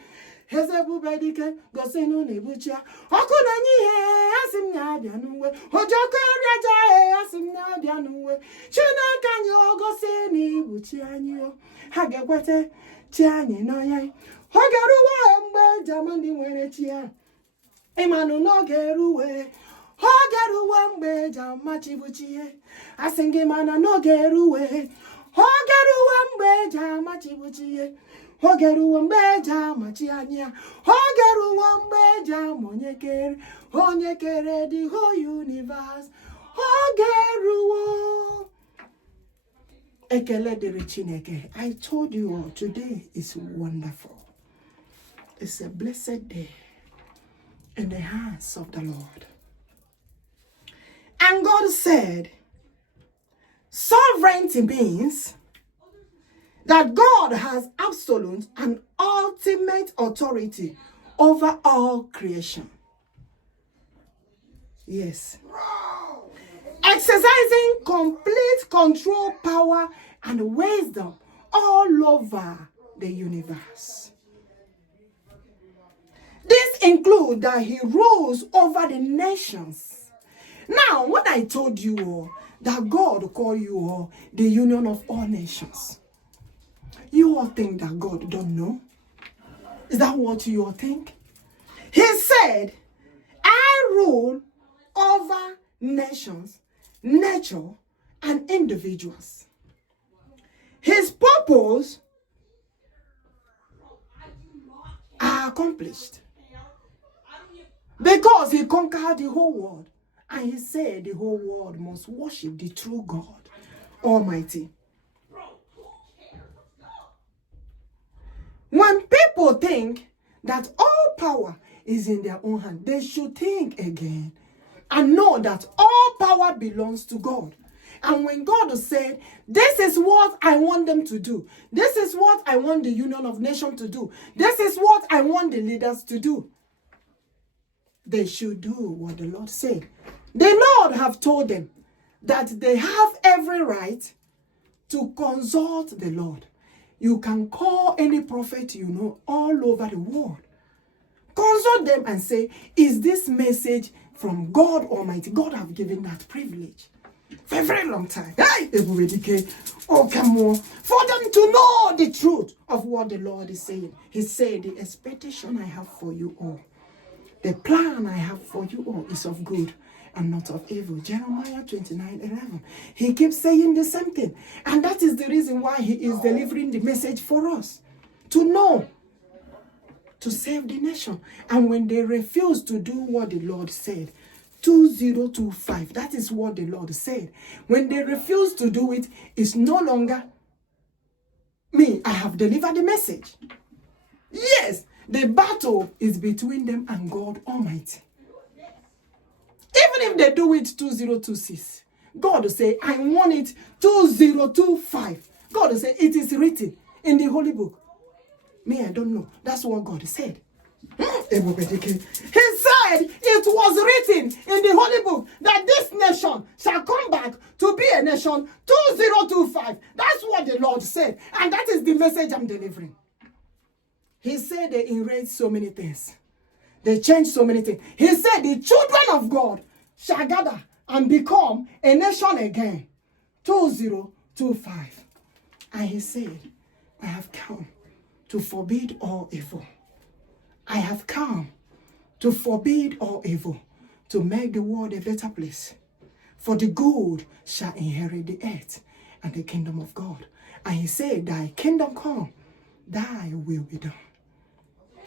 Hezebube dike gosinu nibucha okuna nyihe asimnya bianuwe ojoko riaja asimnya bianuwe Chineke nyo gosini buchi anyo hagekwete chi anyi no ya hogeruwe mgbe jamandi nwere chi ya imanu no geruwe hogeruwe mgbe jamachi buchi asingi mana no geruwe hogeruwe mgbe jamachi buchi Hogeruwa mbeja machianya Hogeruwa mbeja Onyekere the whole universe Hogeruwa Ekele diri Chineke. I told you all today is wonderful. It's a blessed day in the hands of the Lord. And God said sovereignty means that God has absolute and ultimate authority over all creation. Yes. Exercising complete control, power, and wisdom all over the universe. This includes that He rules over the nations. Now, when I told you all that God called you all the union of all nations, you all think that God don't know? Is that what you all think? He said, I rule over nations, nature, and individuals. His purpose are accomplished because He conquered the whole world. And He said the whole world must worship the true God Almighty. When people think that all power is in their own hand, they should think again and know that all power belongs to God. And when God said, this is what I want them to do, this is what I want the Union of Nations to do, this is what I want the leaders to do, they should do what the Lord said. The Lord have told them that they have every right to consult the Lord. You can call any prophet you know all over the world. Consult them and say, is this message from God Almighty? God have given that privilege for a very long time. Hey, oh, come on. For them to know the truth of what the Lord is saying. He said, the expectation I have for you all, the plan I have for you all is of good and not of evil. Jeremiah 29:11. He keeps saying the same thing. And that is the reason why he is delivering the message for us. To know, to save the nation. And when they refuse to do what the Lord said, 2025, that is what the Lord said. When they refuse to do it, it's no longer me. I have delivered the message. Yes, the battle is between them and God Almighty. Even if they do it 2026, God will say, I want it 2025. God will say, it is written in the Holy Book. Me, I don't know. That's what God said. He said it was written in the Holy Book that this nation shall come back to be a nation 2025. That's what the Lord said. And that is the message I'm delivering. He said they erased so many things. They changed so many things. He said the children of God shall gather and become a nation again. 2025. And he said, I have come to forbid all evil. I have come to forbid all evil, to make the world a better place. For the good shall inherit the earth and the kingdom of God. And he said, thy kingdom come, thy will be done.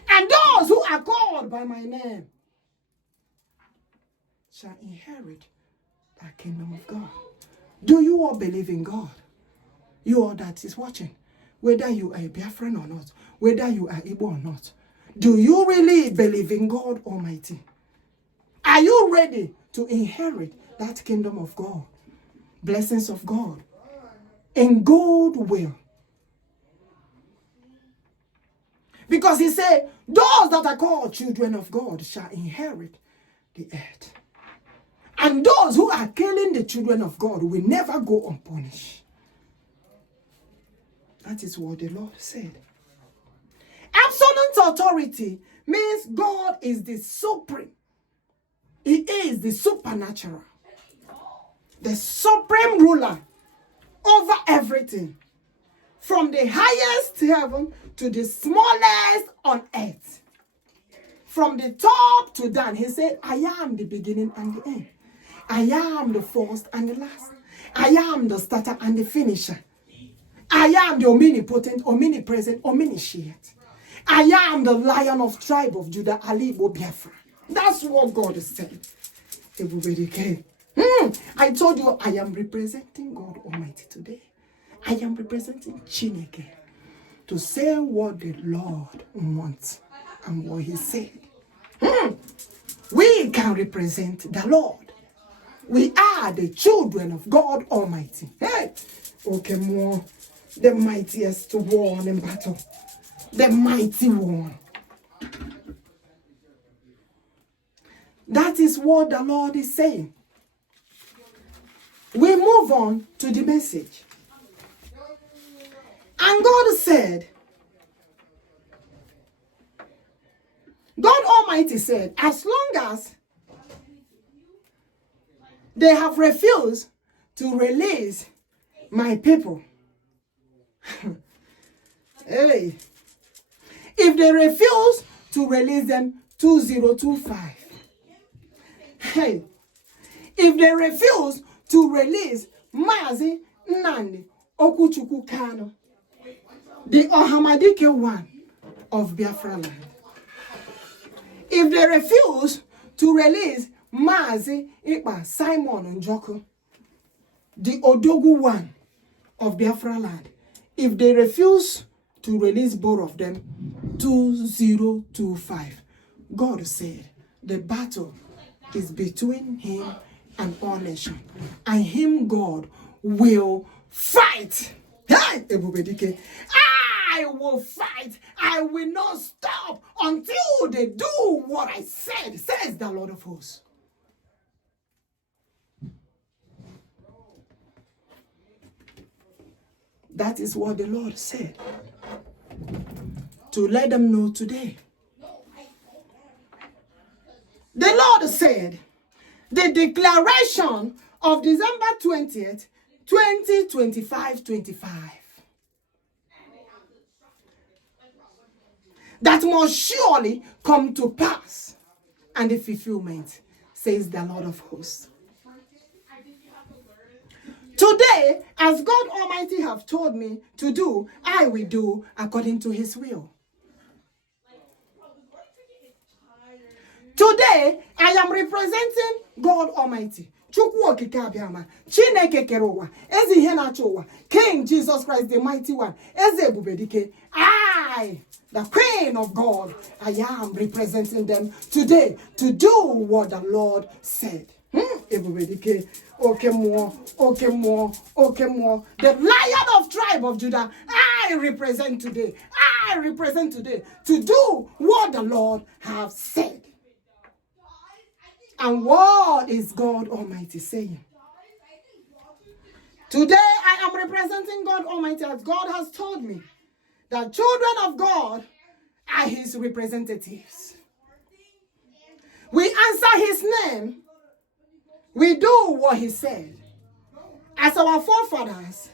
And those who are called by my name shall inherit the kingdom of God. Do you all believe in God? You all that is watching, whether you are a Biafran or not, whether you are Igbo or not, do you really believe in God Almighty? Are you ready to inherit that kingdom of God? Blessings of God in good will. Because he said, those that are called children of God shall inherit the earth. And those who are killing the children of God will never go unpunished. That is what the Lord said. Absolute authority means God is the supreme. He is the supernatural. The supreme ruler over everything. From the highest heaven to the smallest on earth. From the top to down. He said, I am the beginning and the end. I am the first and the last. I am the starter and the finisher. I am the omnipotent, omnipresent, omniscient. I am the Lion of tribe of Judah, Igbo-Biafra. That's what God said. Everybody came. I told you I am representing God Almighty today. I am representing Chineke to say what the Lord wants and what he said. We can represent the Lord. We are the children of God Almighty. Hey, okay, more the mightiest one in battle. The mighty one. That is what the Lord is saying. We move on to the message. And God said, God Almighty said, as long as they have refused to release my people, hey, if they refuse to release them 2025, hey, if they refuse to release Mazi, Nnamdi, Okwuchukwu, Kanu, the Ohamadike one of Biafra land, if they refuse to release Mazi, Ekpa, Simon, Njoku, the Odogwu one of Biafra land, if they refuse to release both of them, 2025, God said the battle is between him and all nations, and him, God, will fight. Hey, Igbo-Biafra, I will fight. I will not stop until they do what I said, says the Lord of hosts. That is what the Lord said. To let them know today. The Lord said, the declaration of December 20th, 2025, that must surely come to pass, and the fulfillment, says the Lord of hosts. Today, as God Almighty have told me to do, I will do according to his will. Today, I am representing God Almighty. Chukwu okike abịama, Chineke kere ụwa, eze ihe na-achị ụwa, King Jesus Christ, the mighty one, eze ebubedike. I, the Queen of God, I am representing them today to do what the Lord said. Ebubedike, okay more, the Lion of tribe of Judah, I represent today to do what the Lord has said. And what is God Almighty saying? Today I am representing God Almighty as God has told me that children of God are his representatives. We answer his name. We do what he said. As our forefathers,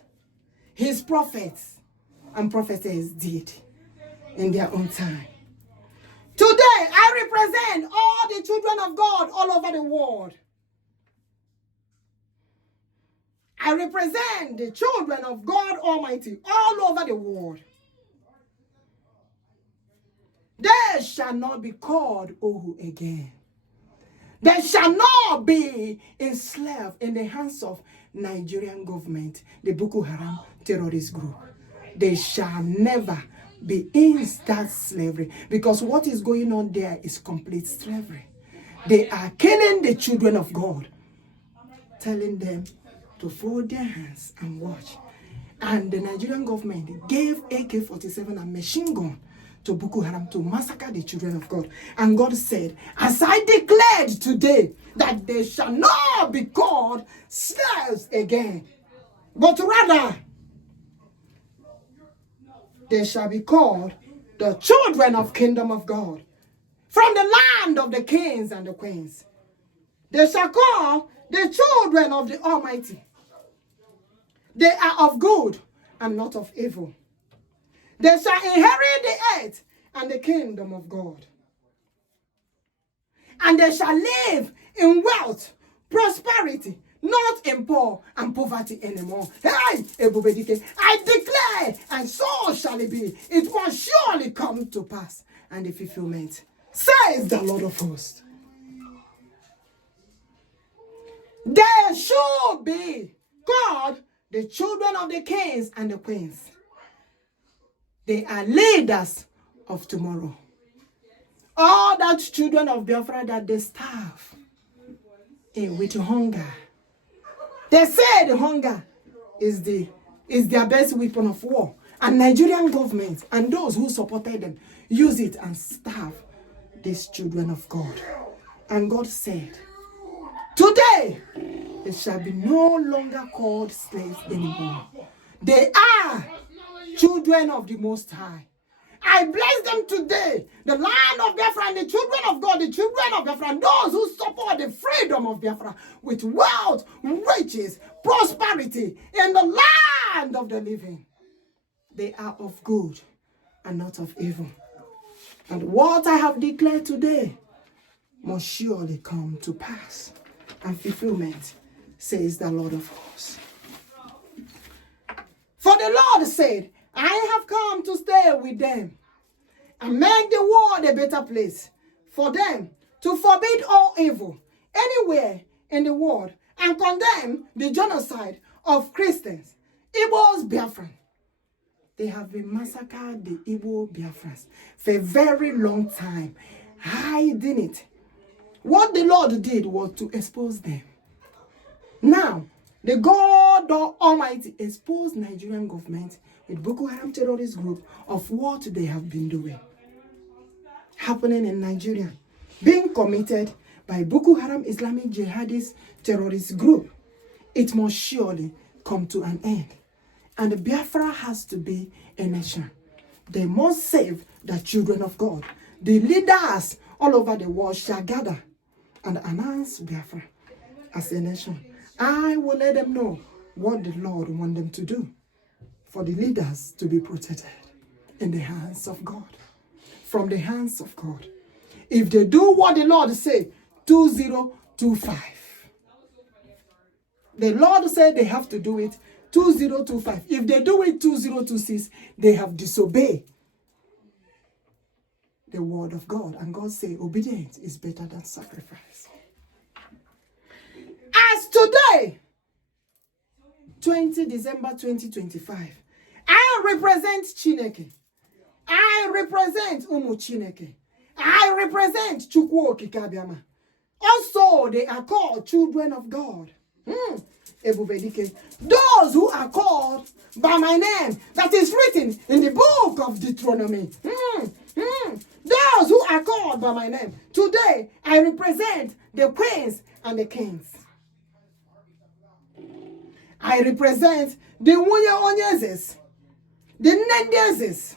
his prophets and prophetess did in their own time. Today, I represent all the children of God all over the world. I represent the children of God Almighty all over the world. They shall not be called Ohu again. They shall not be enslaved in the hands of Nigerian government, the Bokoharam terrorist group. They shall never be in that slavery, because what is going on there is complete slavery. They are killing the children of God, telling them to fold their hands and watch. And the Nigerian government gave AK-47 and machine gun to Boko Haram to massacre the children of God. And God said, as I declared today, that they shall not be called slaves again, but rather they shall be called the children of kingdom of God, from the land of the kings and the queens. They shall call the children of the Almighty. They are of good and not of evil. They shall inherit the earth and the kingdom of God. And they shall live in wealth, prosperity, not in poor and poverty anymore. Hey, Ebubedike, I declare, and so shall it be. It will surely come to pass, and the fulfillment, says the Lord of hosts. They should be called the children of the kings and the queens. They are leaders of tomorrow. All that children of Biafra that they starve with hunger. They say the hunger is their best weapon of war. And Nigerian government and those who supported them use it and starve these children of God. And God said, today they shall be no longer called slaves anymore. They are children of the Most High. I bless them today, the land of Biafra and the children of God, the children of Biafra, and those who support the freedom of Biafra with wealth, riches, prosperity in the land of the living. They are of good and not of evil. And what I have declared today must surely come to pass and fulfillment, says the Lord of hosts. For the Lord said, I have come to stay with them and make the world a better place for them, to forbid all evil anywhere in the world and condemn the genocide of Christians, Igbo-Biafrans. They have been massacred, the Igbo-Biafrans, for a very long time, hiding it. What the Lord did was to expose them. Now, the God Almighty exposed Nigerian government with Boko Haram terrorist group of what they have been doing, happening in Nigeria, being committed by Boko Haram Islamic Jihadist Terrorist group. It must surely come to an end. And Biafra has to be a nation. They must save the children of God. The leaders all over the world shall gather and announce Biafra as a nation. I will let them know what the Lord wants them to do, for the leaders to be protected in the hands of God, from the hands of God. If they do what the Lord say, 20 2025. The Lord said they have to do it 2025. If they do it 2026, they have disobeyed the word of God. And God said, obedience is better than sacrifice. As today, 20 December 2025, I represent Chineke. I represent Umu Chineke. I represent Chukwu Okike Abiama. Also, they are called children of God. Those who are called by my name, that is written in the book of Deuteronomy. Those who are called by my name. Today, I represent the queens and the kings. I represent the Nwunye Onyezes, the Nnendezes,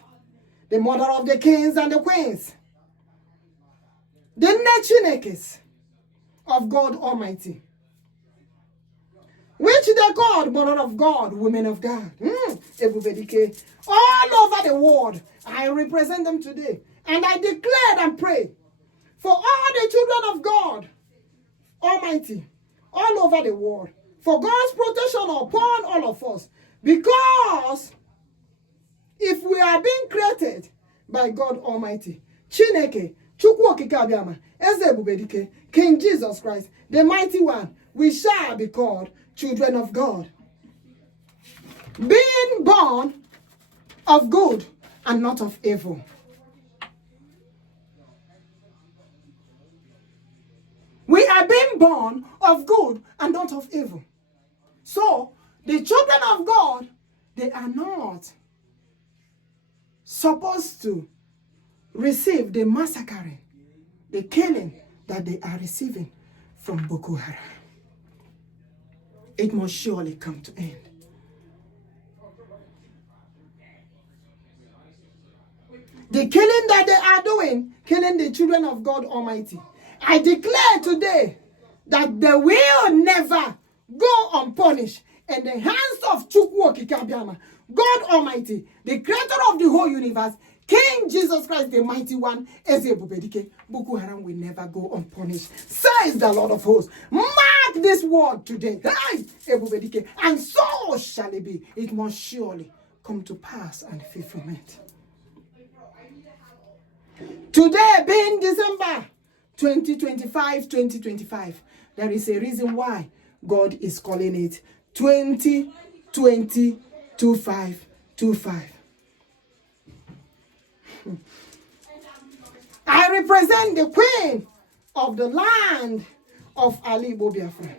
the mother of the kings and the queens, the Nechinekes of God Almighty, which they called mother of God, women of God. All over the world, I represent them today. And I declare and pray for all the children of God Almighty, all over the world, for God's protection upon all of us. Because if we are being created by God Almighty, Chineke, Chukwu Okike Abiama, Eze Ebubedike, King Jesus Christ, the Mighty One, we shall be called children of God. Being born of good and not of evil. We are being born of good and not of evil. So, the children of God, they are not supposed to receive the massacring, the killing that they are receiving from Boko Haram. It must surely come to end. The killing that they are doing, killing the children of God Almighty, I declare today that they will never go unpunished in the hands of Chukwu Okike Abiama, God Almighty, the creator of the whole universe, King Jesus Christ, the Mighty One, Eze Ebubedike. Boko Haram will never go unpunished, says the Lord of hosts. Mark this word today, hey, Ebubedike, and so shall it be. It must surely come to pass and fulfillment. Today being December 2025, there is a reason why God is calling it 2020-2525. I represent the queen of the land of Igbo-Biafra.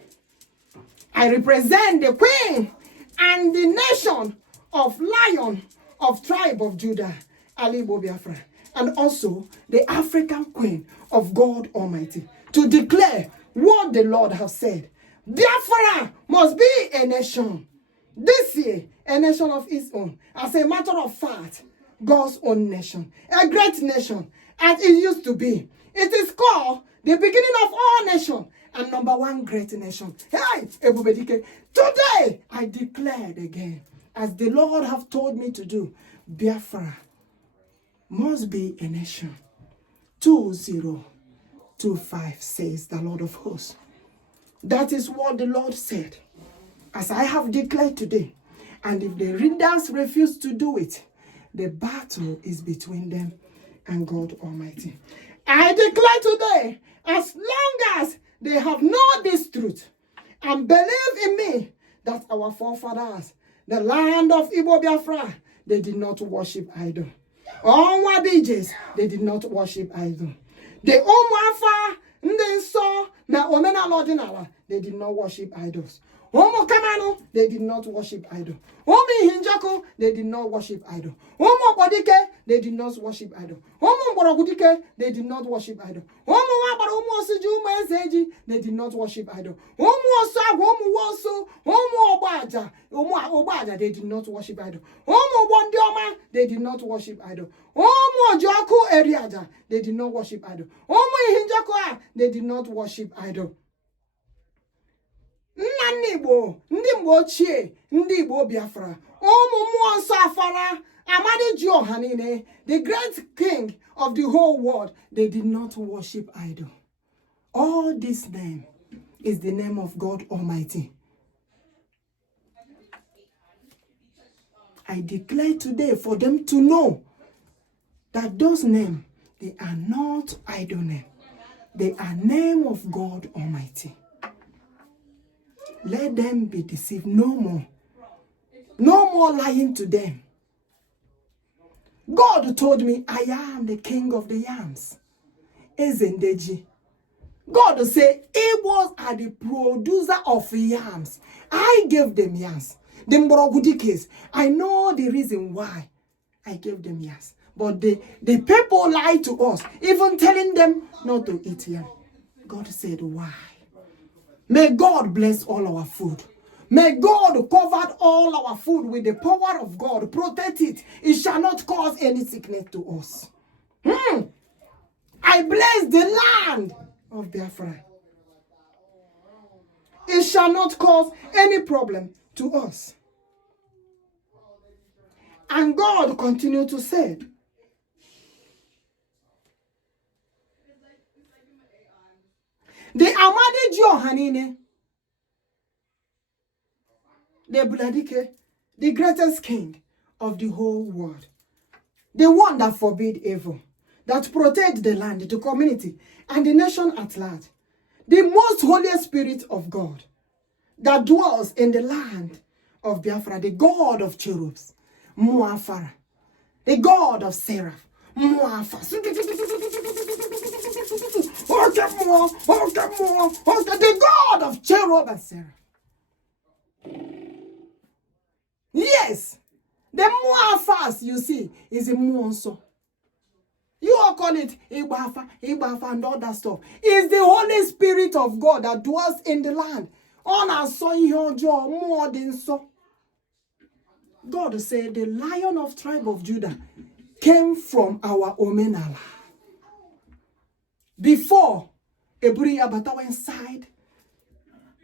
I represent the queen and the nation of Lion of tribe of Judah, Igbo-Biafra, and also the African queen of God Almighty, to declare what the Lord has said. Biafra must be a nation. This year, a nation of its own. As a matter of fact, God's own nation. A great nation, as it used to be. It is called the beginning of all nations and number one great nation. Hey, Ebubedike, today I declared again, as the Lord have told me to do, Biafra must be a nation. 2025, says the Lord of hosts. That is what the Lord said, as I have declared today. And if the readers refuse to do it, the battle is between them and God Almighty. I declare today, as long as they have known this truth and believe in me, that our forefathers, the land of Igbo-Biafra, they did not worship idol. All Wabijes, they did not worship idol. The Omwafa, Ndenso, na Omenala Ordinala, they did not worship idols. Omo Kamano, they did not worship idol. Omi Njoku, they did not worship idol. Omo Bodike, they did not worship idol. Omo Borogudike, they did not worship idol. Omo Wabara, Omo Osuju, Meseji, they did not worship idol. Omo Osag, Omo Woso, Omo Obaja, they did not worship idol. Omo Bondioma, they did not worship idol. Omo Njoku Eriaja, they did not worship idol. Omo Njoku, they did not worship idol. Nnamdi Igbo, ndị Igbo ochie, ndị Igbo-Biafra, ụmụ mmụọ nsọ afara, Amadi Jioha niile, the great king of the whole world, they did not worship idol. All these names is the name of God Almighty. I declare today for them to know that those names, they are not idol names. They are name of God Almighty. Let them be deceived no more. No more lying to them. God told me, I am the king of the yams. Ezendeji. God said, Igbos are the producer of yams. I gave them yams. The Mborogudikes. I know the reason why I gave them yams. But the people lie to us, even telling them not to eat yam. God said, why? May God bless all our food. May God cover all our food with the power of God. Protect it. It shall not cause any sickness to us. I bless the land of Biafra. It shall not cause any problem to us. And God continued to say, the Amadi Johanine, the Buladike, the greatest king of the whole world, the one that forbid evil, that protect the land, the community, and the nation at large, the most holy spirit of God, that dwells in the land of Biafra, the God of cherubs, Muafara, the God of seraph, Muafara, the God of cherub and seraph. Yes, the Muafas, you see, is a Muonso. You all call it Igbo-Biafra, and all that stuff. It's the Holy Spirit of God that dwells in the land. On our son, more than so. God said the Lion of tribe of Judah came from our Omenala. Before Eburi Abata went inside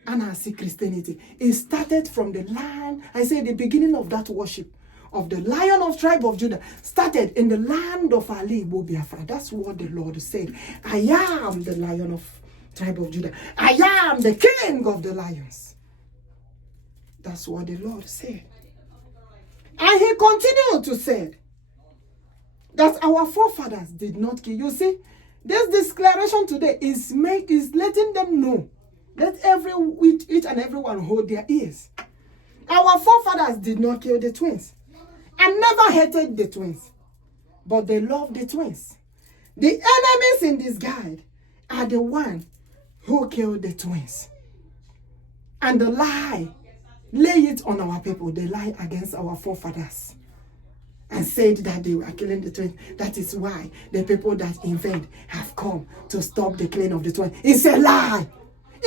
and I see Christianity, it started from the land. I say the beginning of that worship of the Lion of tribe of Judah started in the land of Ali Igbo-Biafra. That's what the Lord said. I am the Lion of tribe of Judah. I am the king of the lions. That's what the Lord said. And he continued to say that our forefathers did not kill. You see, this declaration today is letting them know. Let each and everyone hold their ears. Our forefathers did not kill the twins and never hated the twins, but they loved the twins. The enemies in this guide are the one who killed the twins. And the lie, lay it on our people. They lie against our forefathers and said that they were killing the twins. That is why the people that invade have come to stop the killing of the twins. It's a lie.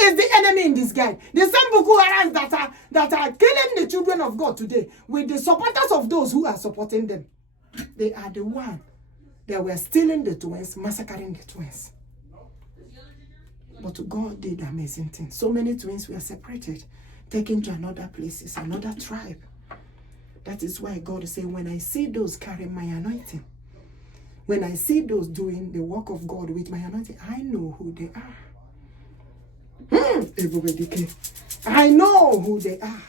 It's the enemy in this guy. The same Bokoharams that are killing the children of God today with the supporters of those who are supporting them. They are the one that were stealing the twins, massacring the twins. But God did amazing things. So many twins were separated, taken to another places, another tribe. That is why God said, when I see those carrying my anointing, when I see those doing the work of God with my anointing, I know who they are. I know who they are.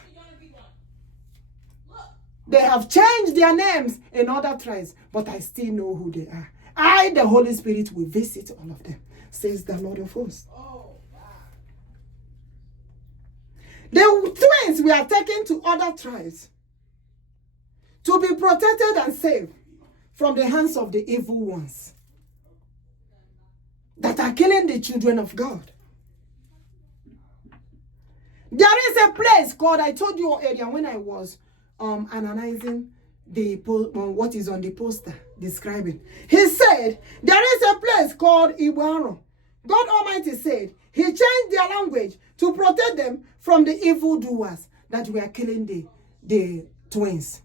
They have changed their names in other tribes, but I still know who they are. I, the Holy Spirit, will visit all of them, says the Lord of hosts. The twins we are taken to other tribes to be protected and saved from the hands of the evil ones that are killing the children of God. There is a place called, I told you earlier when I was analyzing the what is on the poster describing. He said, there is a place called Igbo-Biafra. God Almighty said, he changed their language to protect them from the evildoers that were killing the twins,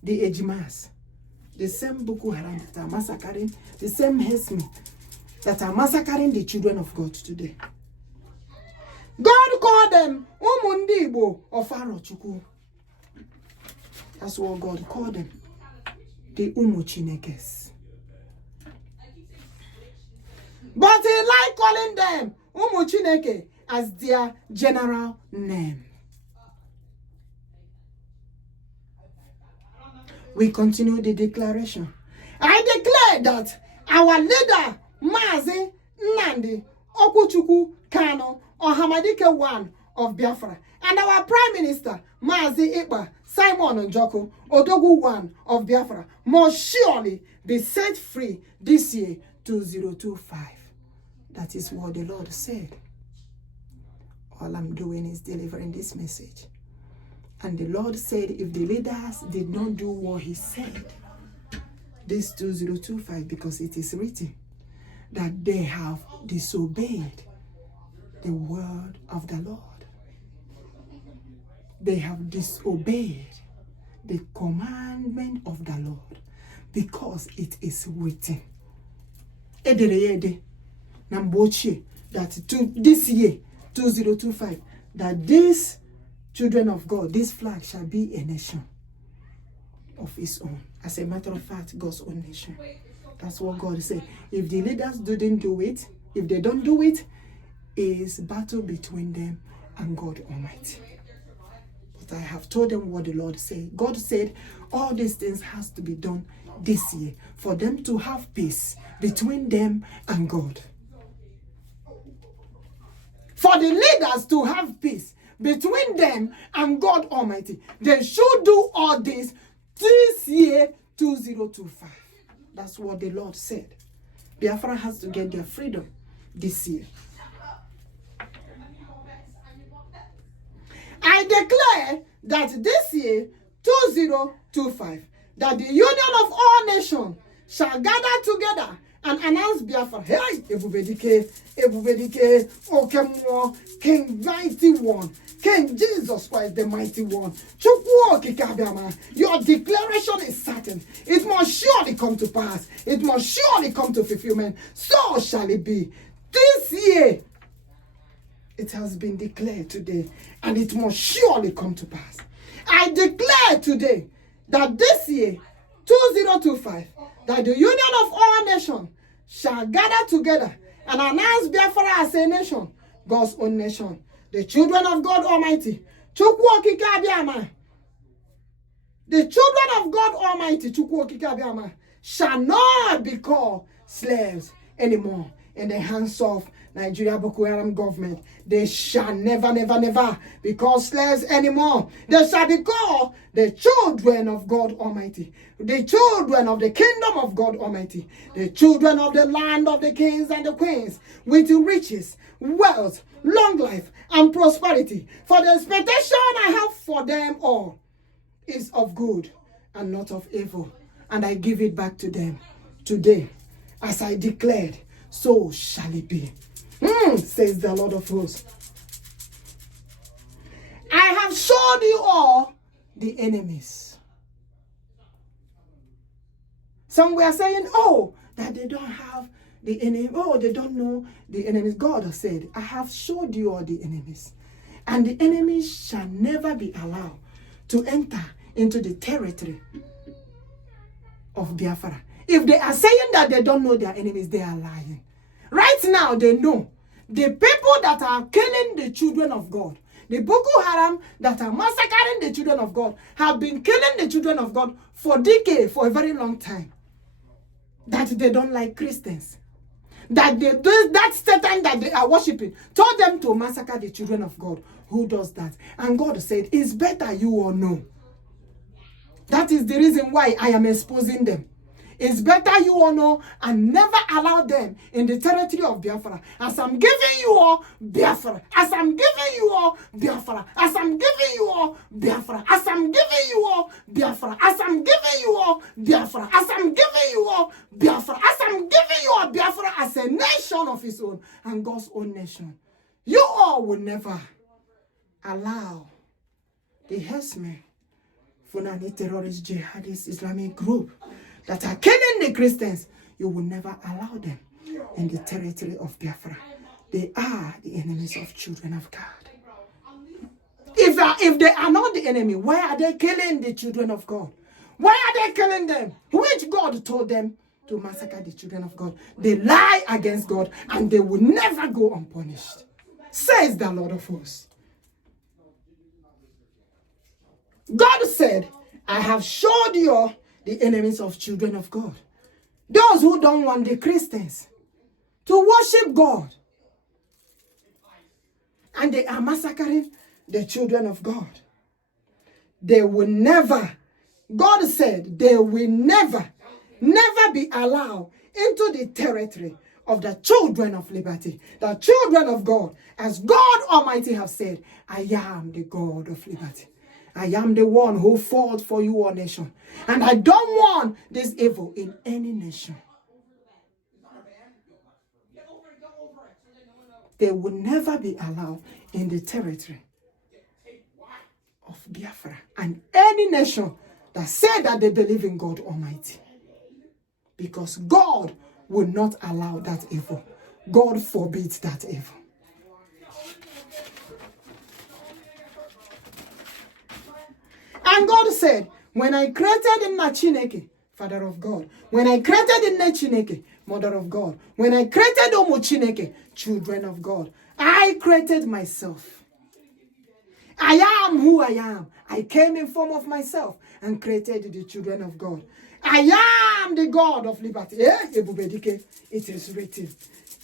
the Ejimas. The same Bokoharam that are massacring, the same Mesn that are massacring the children of God today. God called them Igbo-Biafra. That's what God called them. The Chinekes. But he liked calling them Chineke as their general name. We continue the declaration. I declare that our leader, Mazi, Nnamdi, Okwuchukwu, Kanu-Ohamadike one of Biafra, and our Prime Minister, Mazi Ekpa, Njoku, Odogwu one of Biafra, must surely be set free this year, 2025. That is what the Lord said. All I'm doing is delivering this message. And the Lord said, if the leaders did not do what he said, this 2025, because it is written that they have disobeyed the word of the Lord. They have disobeyed the commandment of the Lord, because it is written. That this year, 2025, that these children of God, this flag shall be a nation of its own. As a matter of fact, God's own nation. That's what God said. If the leaders didn't do it, if they don't do it, is battle between them and God Almighty. But I have told them what the Lord said. God said all these things has to be done this year for them to have peace between them and God. For the leaders to have peace between them and God Almighty, they should do all this year, 2025. That's what the Lord said. Biafra has to get their freedom this year. I declare that this year, 2025, that the union of all nations shall gather together and announce Biafra. Hey, Igbo-Biafra, Okemwo, King Mighty One, King Jesus Christ, the Mighty One. Your declaration is certain. It must surely come to pass. It must surely come to fulfillment. So shall it be. This year, it has been declared today, and it must surely come to pass. I declare today that this year, 2025, that the union of all nations shall gather together and announce Biafra as a nation, God's own nation. The children of God Almighty, the children of God Almighty, shall not be called slaves anymore in the hands of Nigeria Bokoharam government. They shall never, never, never be called slaves anymore. They shall be called the children of God Almighty, the children of the kingdom of God Almighty, the children of the land of the kings and the queens, with riches, wealth, long life, and prosperity. For the expectation I have for them all is of good and not of evil. And I give it back to them today. As I declared, so shall it be. Says the Lord of hosts. I have showed you all the enemies. Some were saying, oh, that they don't have the enemy. Oh, they don't know the enemies. God has said, I have showed you all the enemies. And the enemies shall never be allowed to enter into the territory of Biafra. If they are saying that they don't know their enemies, they are lying. Right now, they know. The people that are killing the children of God, the Boko Haram that are massacring the children of God, have been killing the children of God for decades, for a very long time. That they don't like Christians. That that Satan that they are worshiping told them to massacre the children of God. Who does that? And God said, it's better you all know. That is the reason why I am exposing them. It's better you all know and never allow them in the territory of Biafra. As I'm giving you all Biafra. As I'm giving you all Biafra. As I'm giving you all Biafra. As I'm giving you all Biafra. As I'm giving you all Biafra. As I'm giving you all Biafra. As I'm giving you all Biafra as a nation of its own and God's own nation. You all will never allow the Mesn, Biafra Terrorist Jihadist Islamic group that are killing the Christians. You will never allow them in the territory of Biafra. They are the enemies of children of God. If they are not the enemy, why are they killing the children of God? Why are they killing them? Which God told them to massacre the children of God? They lie against God and they will never go unpunished. says the Lord of hosts. God said, I have showed you the enemies of children of God. Those who don't want the Christians to worship God. And they are massacring the children of God. They will never, God said, they will never be allowed into the territory of the children of liberty, the children of God. As God Almighty have said, I am the God of liberty. I am the one who fought for you, all nation. And I don't want this evil in any nation. They will never be allowed in the territory of Biafra and any nation that said that they believe in God Almighty. Because God will not allow that evil. God forbids that evil. And God said, when I created Nna Chineke, Father of God, when I created Nne Chineke, Mother of God, when I created Ụmụ Chineke, children of God, I created myself. I am who I am. I came in form of myself and created the children of God. I am the God of liberty. Igbo-Biafra, it is written.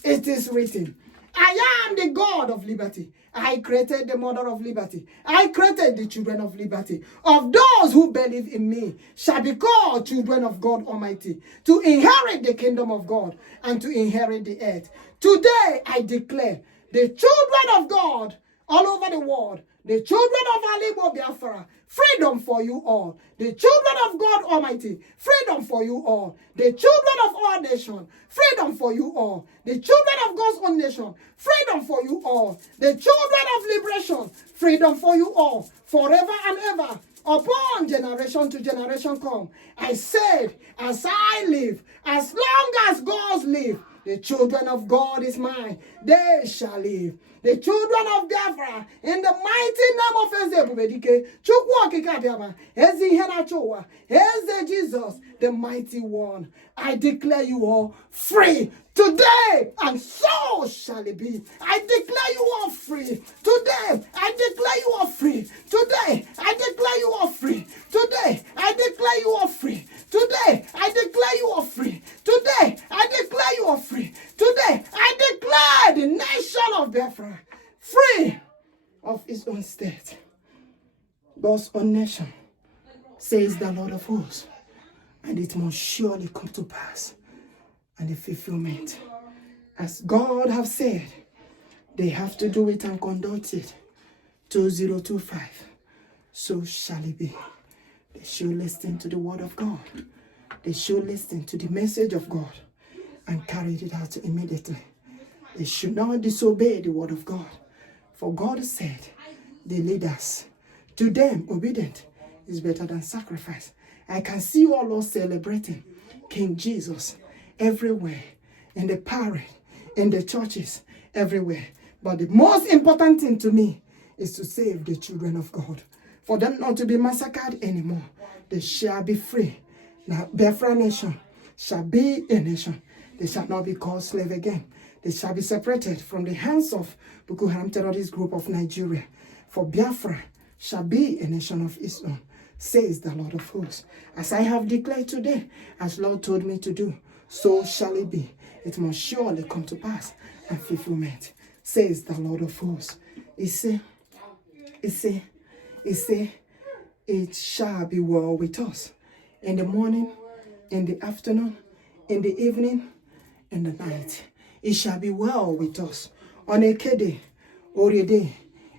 It is written. I am the God of liberty. I created the mother of liberty. I created the children of liberty. Of those who believe in me shall be called children of God Almighty, to inherit the kingdom of God and to inherit the earth. Today I declare the children of God all over the world, the children of Igbo-Biafra, freedom for you all. The children of God Almighty, freedom for you all. The children of our nation, freedom for you all. The children of God's own nation, freedom for you all. The children of liberation, freedom for you all. Forever and ever, upon generation to generation come. I said, as I live, as long as God lives, the children of God is mine. They shall live. The children of Biafra, in the mighty name of Eze Chukwu Okike Abiama, Eze Ihenachowa, Eze Jesus, the mighty one. I declare you all free today, and so shall it be. I declare you all free today. I declare you all free today. I declare you all free today. I declare you all free today. I declare you all free today. I declare you all free today. I declare the nation of Biafra free of its own state. God's own nation, says the Lord of hosts, and it must surely come to pass. And the fulfillment, as God have said, they have to do it and conduct it. 2025, so shall it be. They should listen to the word of God. They should listen to the message of God and carry it out immediately. They should not disobey the word of God. For God said, the leaders, to them obedient is better than sacrifice. I can see you all celebrating King Jesus everywhere, in the parade, in the churches, everywhere. But the most important thing to me is to save the children of God. For them not to be massacred anymore. They shall be free. Now, Biafra Nation shall be a nation. They shall not be called slave again. They shall be separated from the hands of Bokoharam terrorist group of Nigeria. For Biafra shall be a nation of its own, says the Lord of hosts. As I have declared today, as Lord told me to do, so shall it be. It must surely come to pass and fulfillment, says the Lord of hosts. Iseee, it shall be well with us. In the morning, in the afternoon, in the evening, in the night. It shall be well with us. On a day, Oride,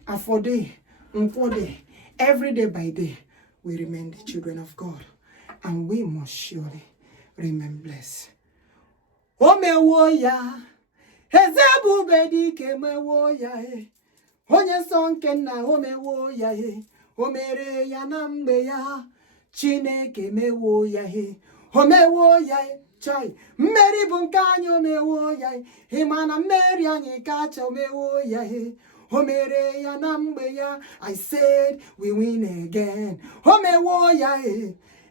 Afode, Nkwode, every day by day, we remain the children of God. And we must surely remain blessed. Omewoya, Ezebubedike mewoya, Onye sonke na omewoya, Omere ya na mgbe ya, Chineke mewoya, Omewoya, Chai, mmeri bụ nke anyị omewoya, Ịmana mmeri anyị kacha omewoya, Omere ya na mgbe ya. I said we win again. Omewoya,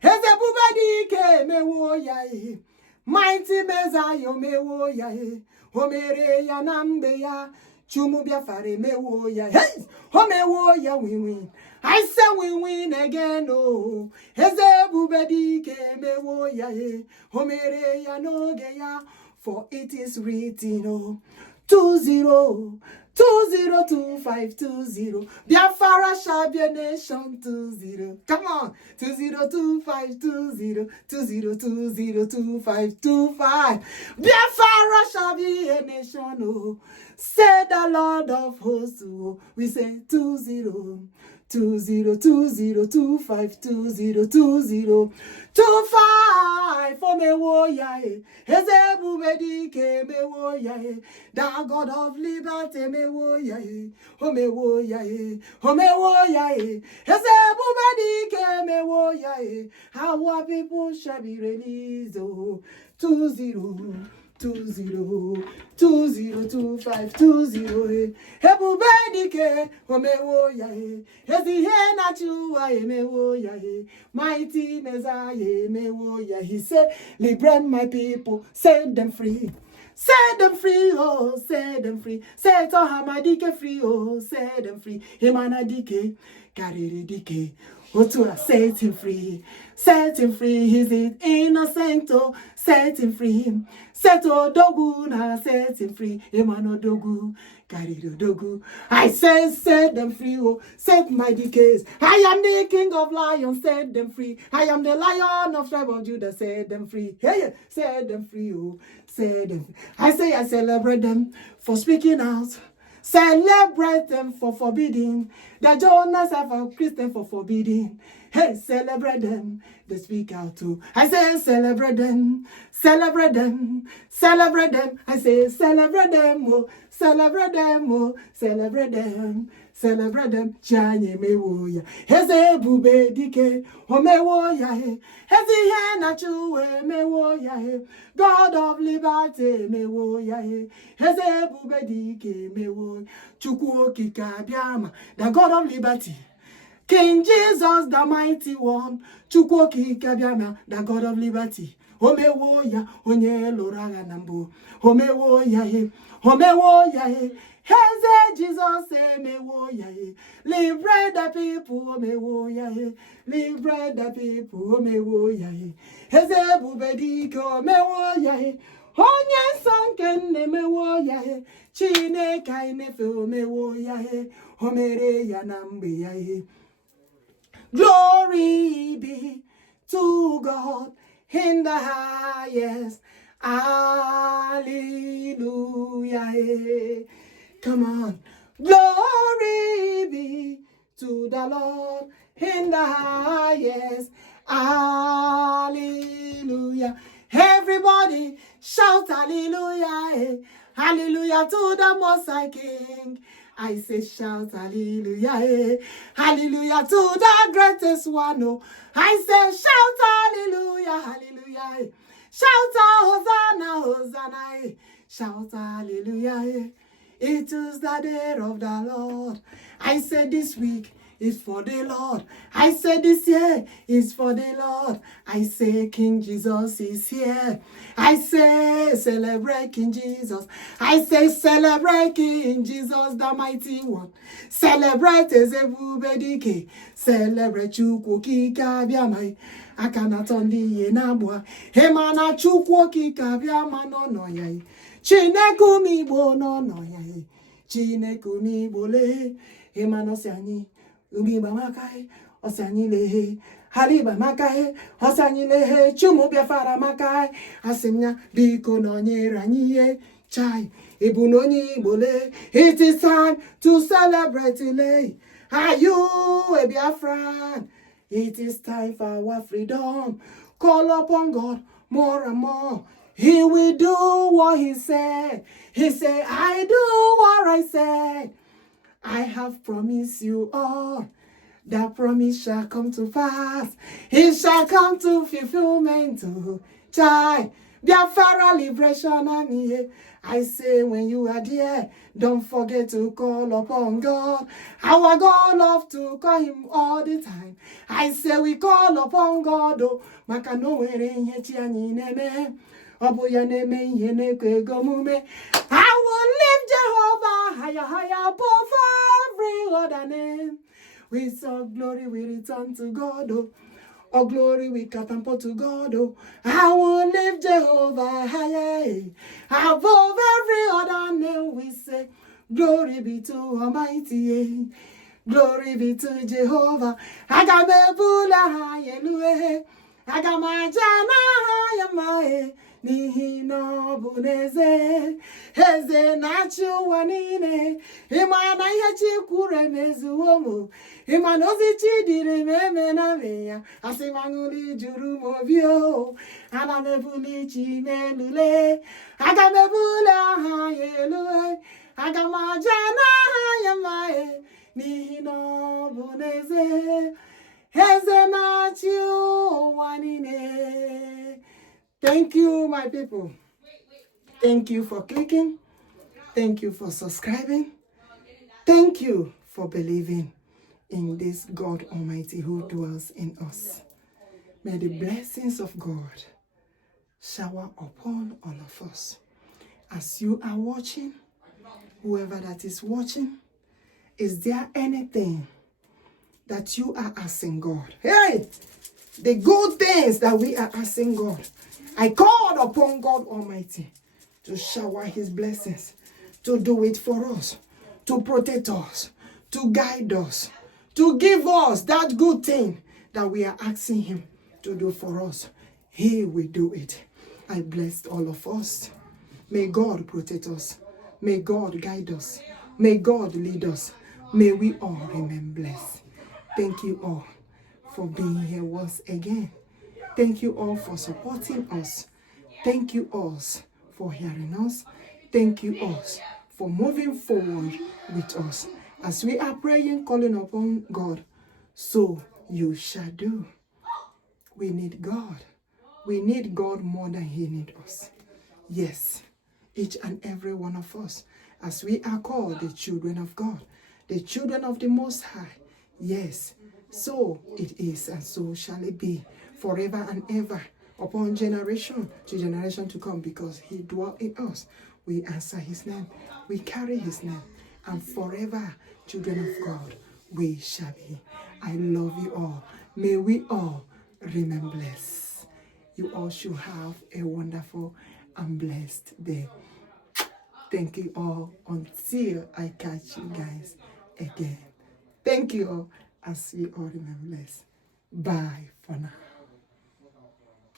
Ezebubedike mewoya, Mighty Messiah omewoya, Omere ya na mgbe ya. Chumu Biafra mewo ya. Hey, homewo ya win. I say we win again, oh. Heze bubedike mewo ya he. Homere ya no geya. For it is written, oh. 202520. Biafra shall be a nation 20. Come on. 202520. 20202525. Biafra shall be a nation, oh. Say the Lord of hosts, oh. We say 20. 202025202025 for me wo ya e Ezebu medike me wo ya e the God of liberty me wo ya e ho me wo ya e ho me wo ya e Ezebu medike me wo ya e how our people shall be released oh 202520 Ebubedike omewo ya e Ezihe na chuwa emewo ya e Mighty Messiah emewo ya He said, liberate my people, set them free. Set them free, oh, set them free. Set Ohamadike free, oh, set them free. Emanadike, Karidike. Otua, set him free. Set him free, he's innocent, oh, set him free. Set Odogwu, now set him free. Odogwu, Odogwu. I say, set them free, oh, set my decays. I am the king of lions, set them free. I am the lion of tribe of Judah, set them free. Hey, set them free, oh, set them free. I say, I celebrate them for speaking out. Celebrate them for forbidding. The Jonas have a Christian for forbidding. Hey, celebrate them. They speak out too. I say celebrate them. Celebrate them. Celebrate them. I say celebrate them. Oh, celebrate them. Oh, celebrate them. Celebrate them. Chanye me wo ya. Heze bube dike. O me wo ya he. Hezi he na chuwe me wo ya he. God of liberty me wo ya he. Heze bube dike me wo. Chukwu okike biama. The God of liberty. King Jesus, the mighty one. Chukwu okike biama. The God of liberty. Omewo ya. Onye loraga nambo. Omewo ya he. Omewo ya he. Heze Jesus emewo ya he. Liberate the people omewo ya he. Liberate the people omewo ya he. Heze bubedike omewo ya he. Onye sonke nemewo ya he. Chineke inefe omewo ya he. Omere ya na mbe ya he. Glory be to God in the highest. Hallelujah. Come on. Glory be to the Lord in the highest. Hallelujah. Everybody shout hallelujah. Hallelujah to the Most High King. I say shout hallelujah. Hallelujah to the greatest one. Oh, I say shout hallelujah. Hallelujah. Shout Hosanna, Hosanna. Shout hallelujah. It is the day of the Lord. I said this week is for the Lord. I said this year is for the Lord. I say King Jesus is here. I say celebrate King Jesus. I say celebrate King Jesus, the mighty one. Celebrate Ezebubedike. Celebrate Chukwu okike biama. Akana tondi ye nabwa. Hemana Chukwu okike biama no no ya. Chineke umigbo no no ya. Chineke umigbo le. Hemana siani. Ubiba makai, osani lehe, haliba makai, osani lehe, chumu Biafra makai, asimnya biko nonye raniye, chai, ibunoni bole. It is time to celebrate today. Are you a Biafran? It is time for our freedom. Call upon God more and more. He will do what he said. He said, I do what I said. I have promised you all. That promise shall come to pass. It shall come to fulfillment. Chai, Biafra liberation army. I say when you are there, don't forget to call upon God. Our God love to call him all the time. I say we call upon God. Oh, makano were neme. I will live Jehovah higher, higher above every other name. With all glory we return to God, oh. All glory we catapult to God, oh. I will lift Jehovah higher, above every other name. We say, glory be to Almighty, glory be to Jehovah. Agamebula hallelujah. Agamajana hayamae. N'ihi na ọ bụ n'eze, eze na-achị ụwa niile. Ịma na ihe chi kwuru emezuwo m. Ịma na ozi chi dịrị m eme na me ya. Asị m aṅụrị juru m obi o. Ana m ebuli chi m elule. Aga m ebuli aha ya elu. Aga m aja n'aha ya mma. N'ihi na ọ bụ n'eze, eze na-achị ụwa niile. Thank you, my people. Thank you for clicking. Thank you for subscribing. Thank you for believing in this God Almighty who dwells in us. May the blessings of God shower upon all of us. As you are watching, whoever that is watching, is there anything that you are asking God? Hey, the good things that we are asking God. I called upon God Almighty to shower his blessings, to do it for us, to protect us, to guide us, to give us that good thing that we are asking him to do for us. He will do it. I bless all of us. May God protect us. May God guide us. May God lead us. May we all remain blessed. Thank you all for being here once again. Thank you all for supporting us. Thank you all for hearing us. Thank you all for moving forward with us. As we are praying, calling upon God, so you shall do. We need God. We need God more than he needs us. Yes, each and every one of us, as we are called the children of God, the children of the Most High. Yes, so it is and so shall it be forever and ever, upon generation to generation to come, because he dwells in us. We answer his name, we carry his name, and forever, children of God, we shall be. I love you all. May we all remain blessed. You all should have a wonderful and blessed day. Thank you all until I catch you guys again. Thank you all, as we all remain blessed. Bye for now.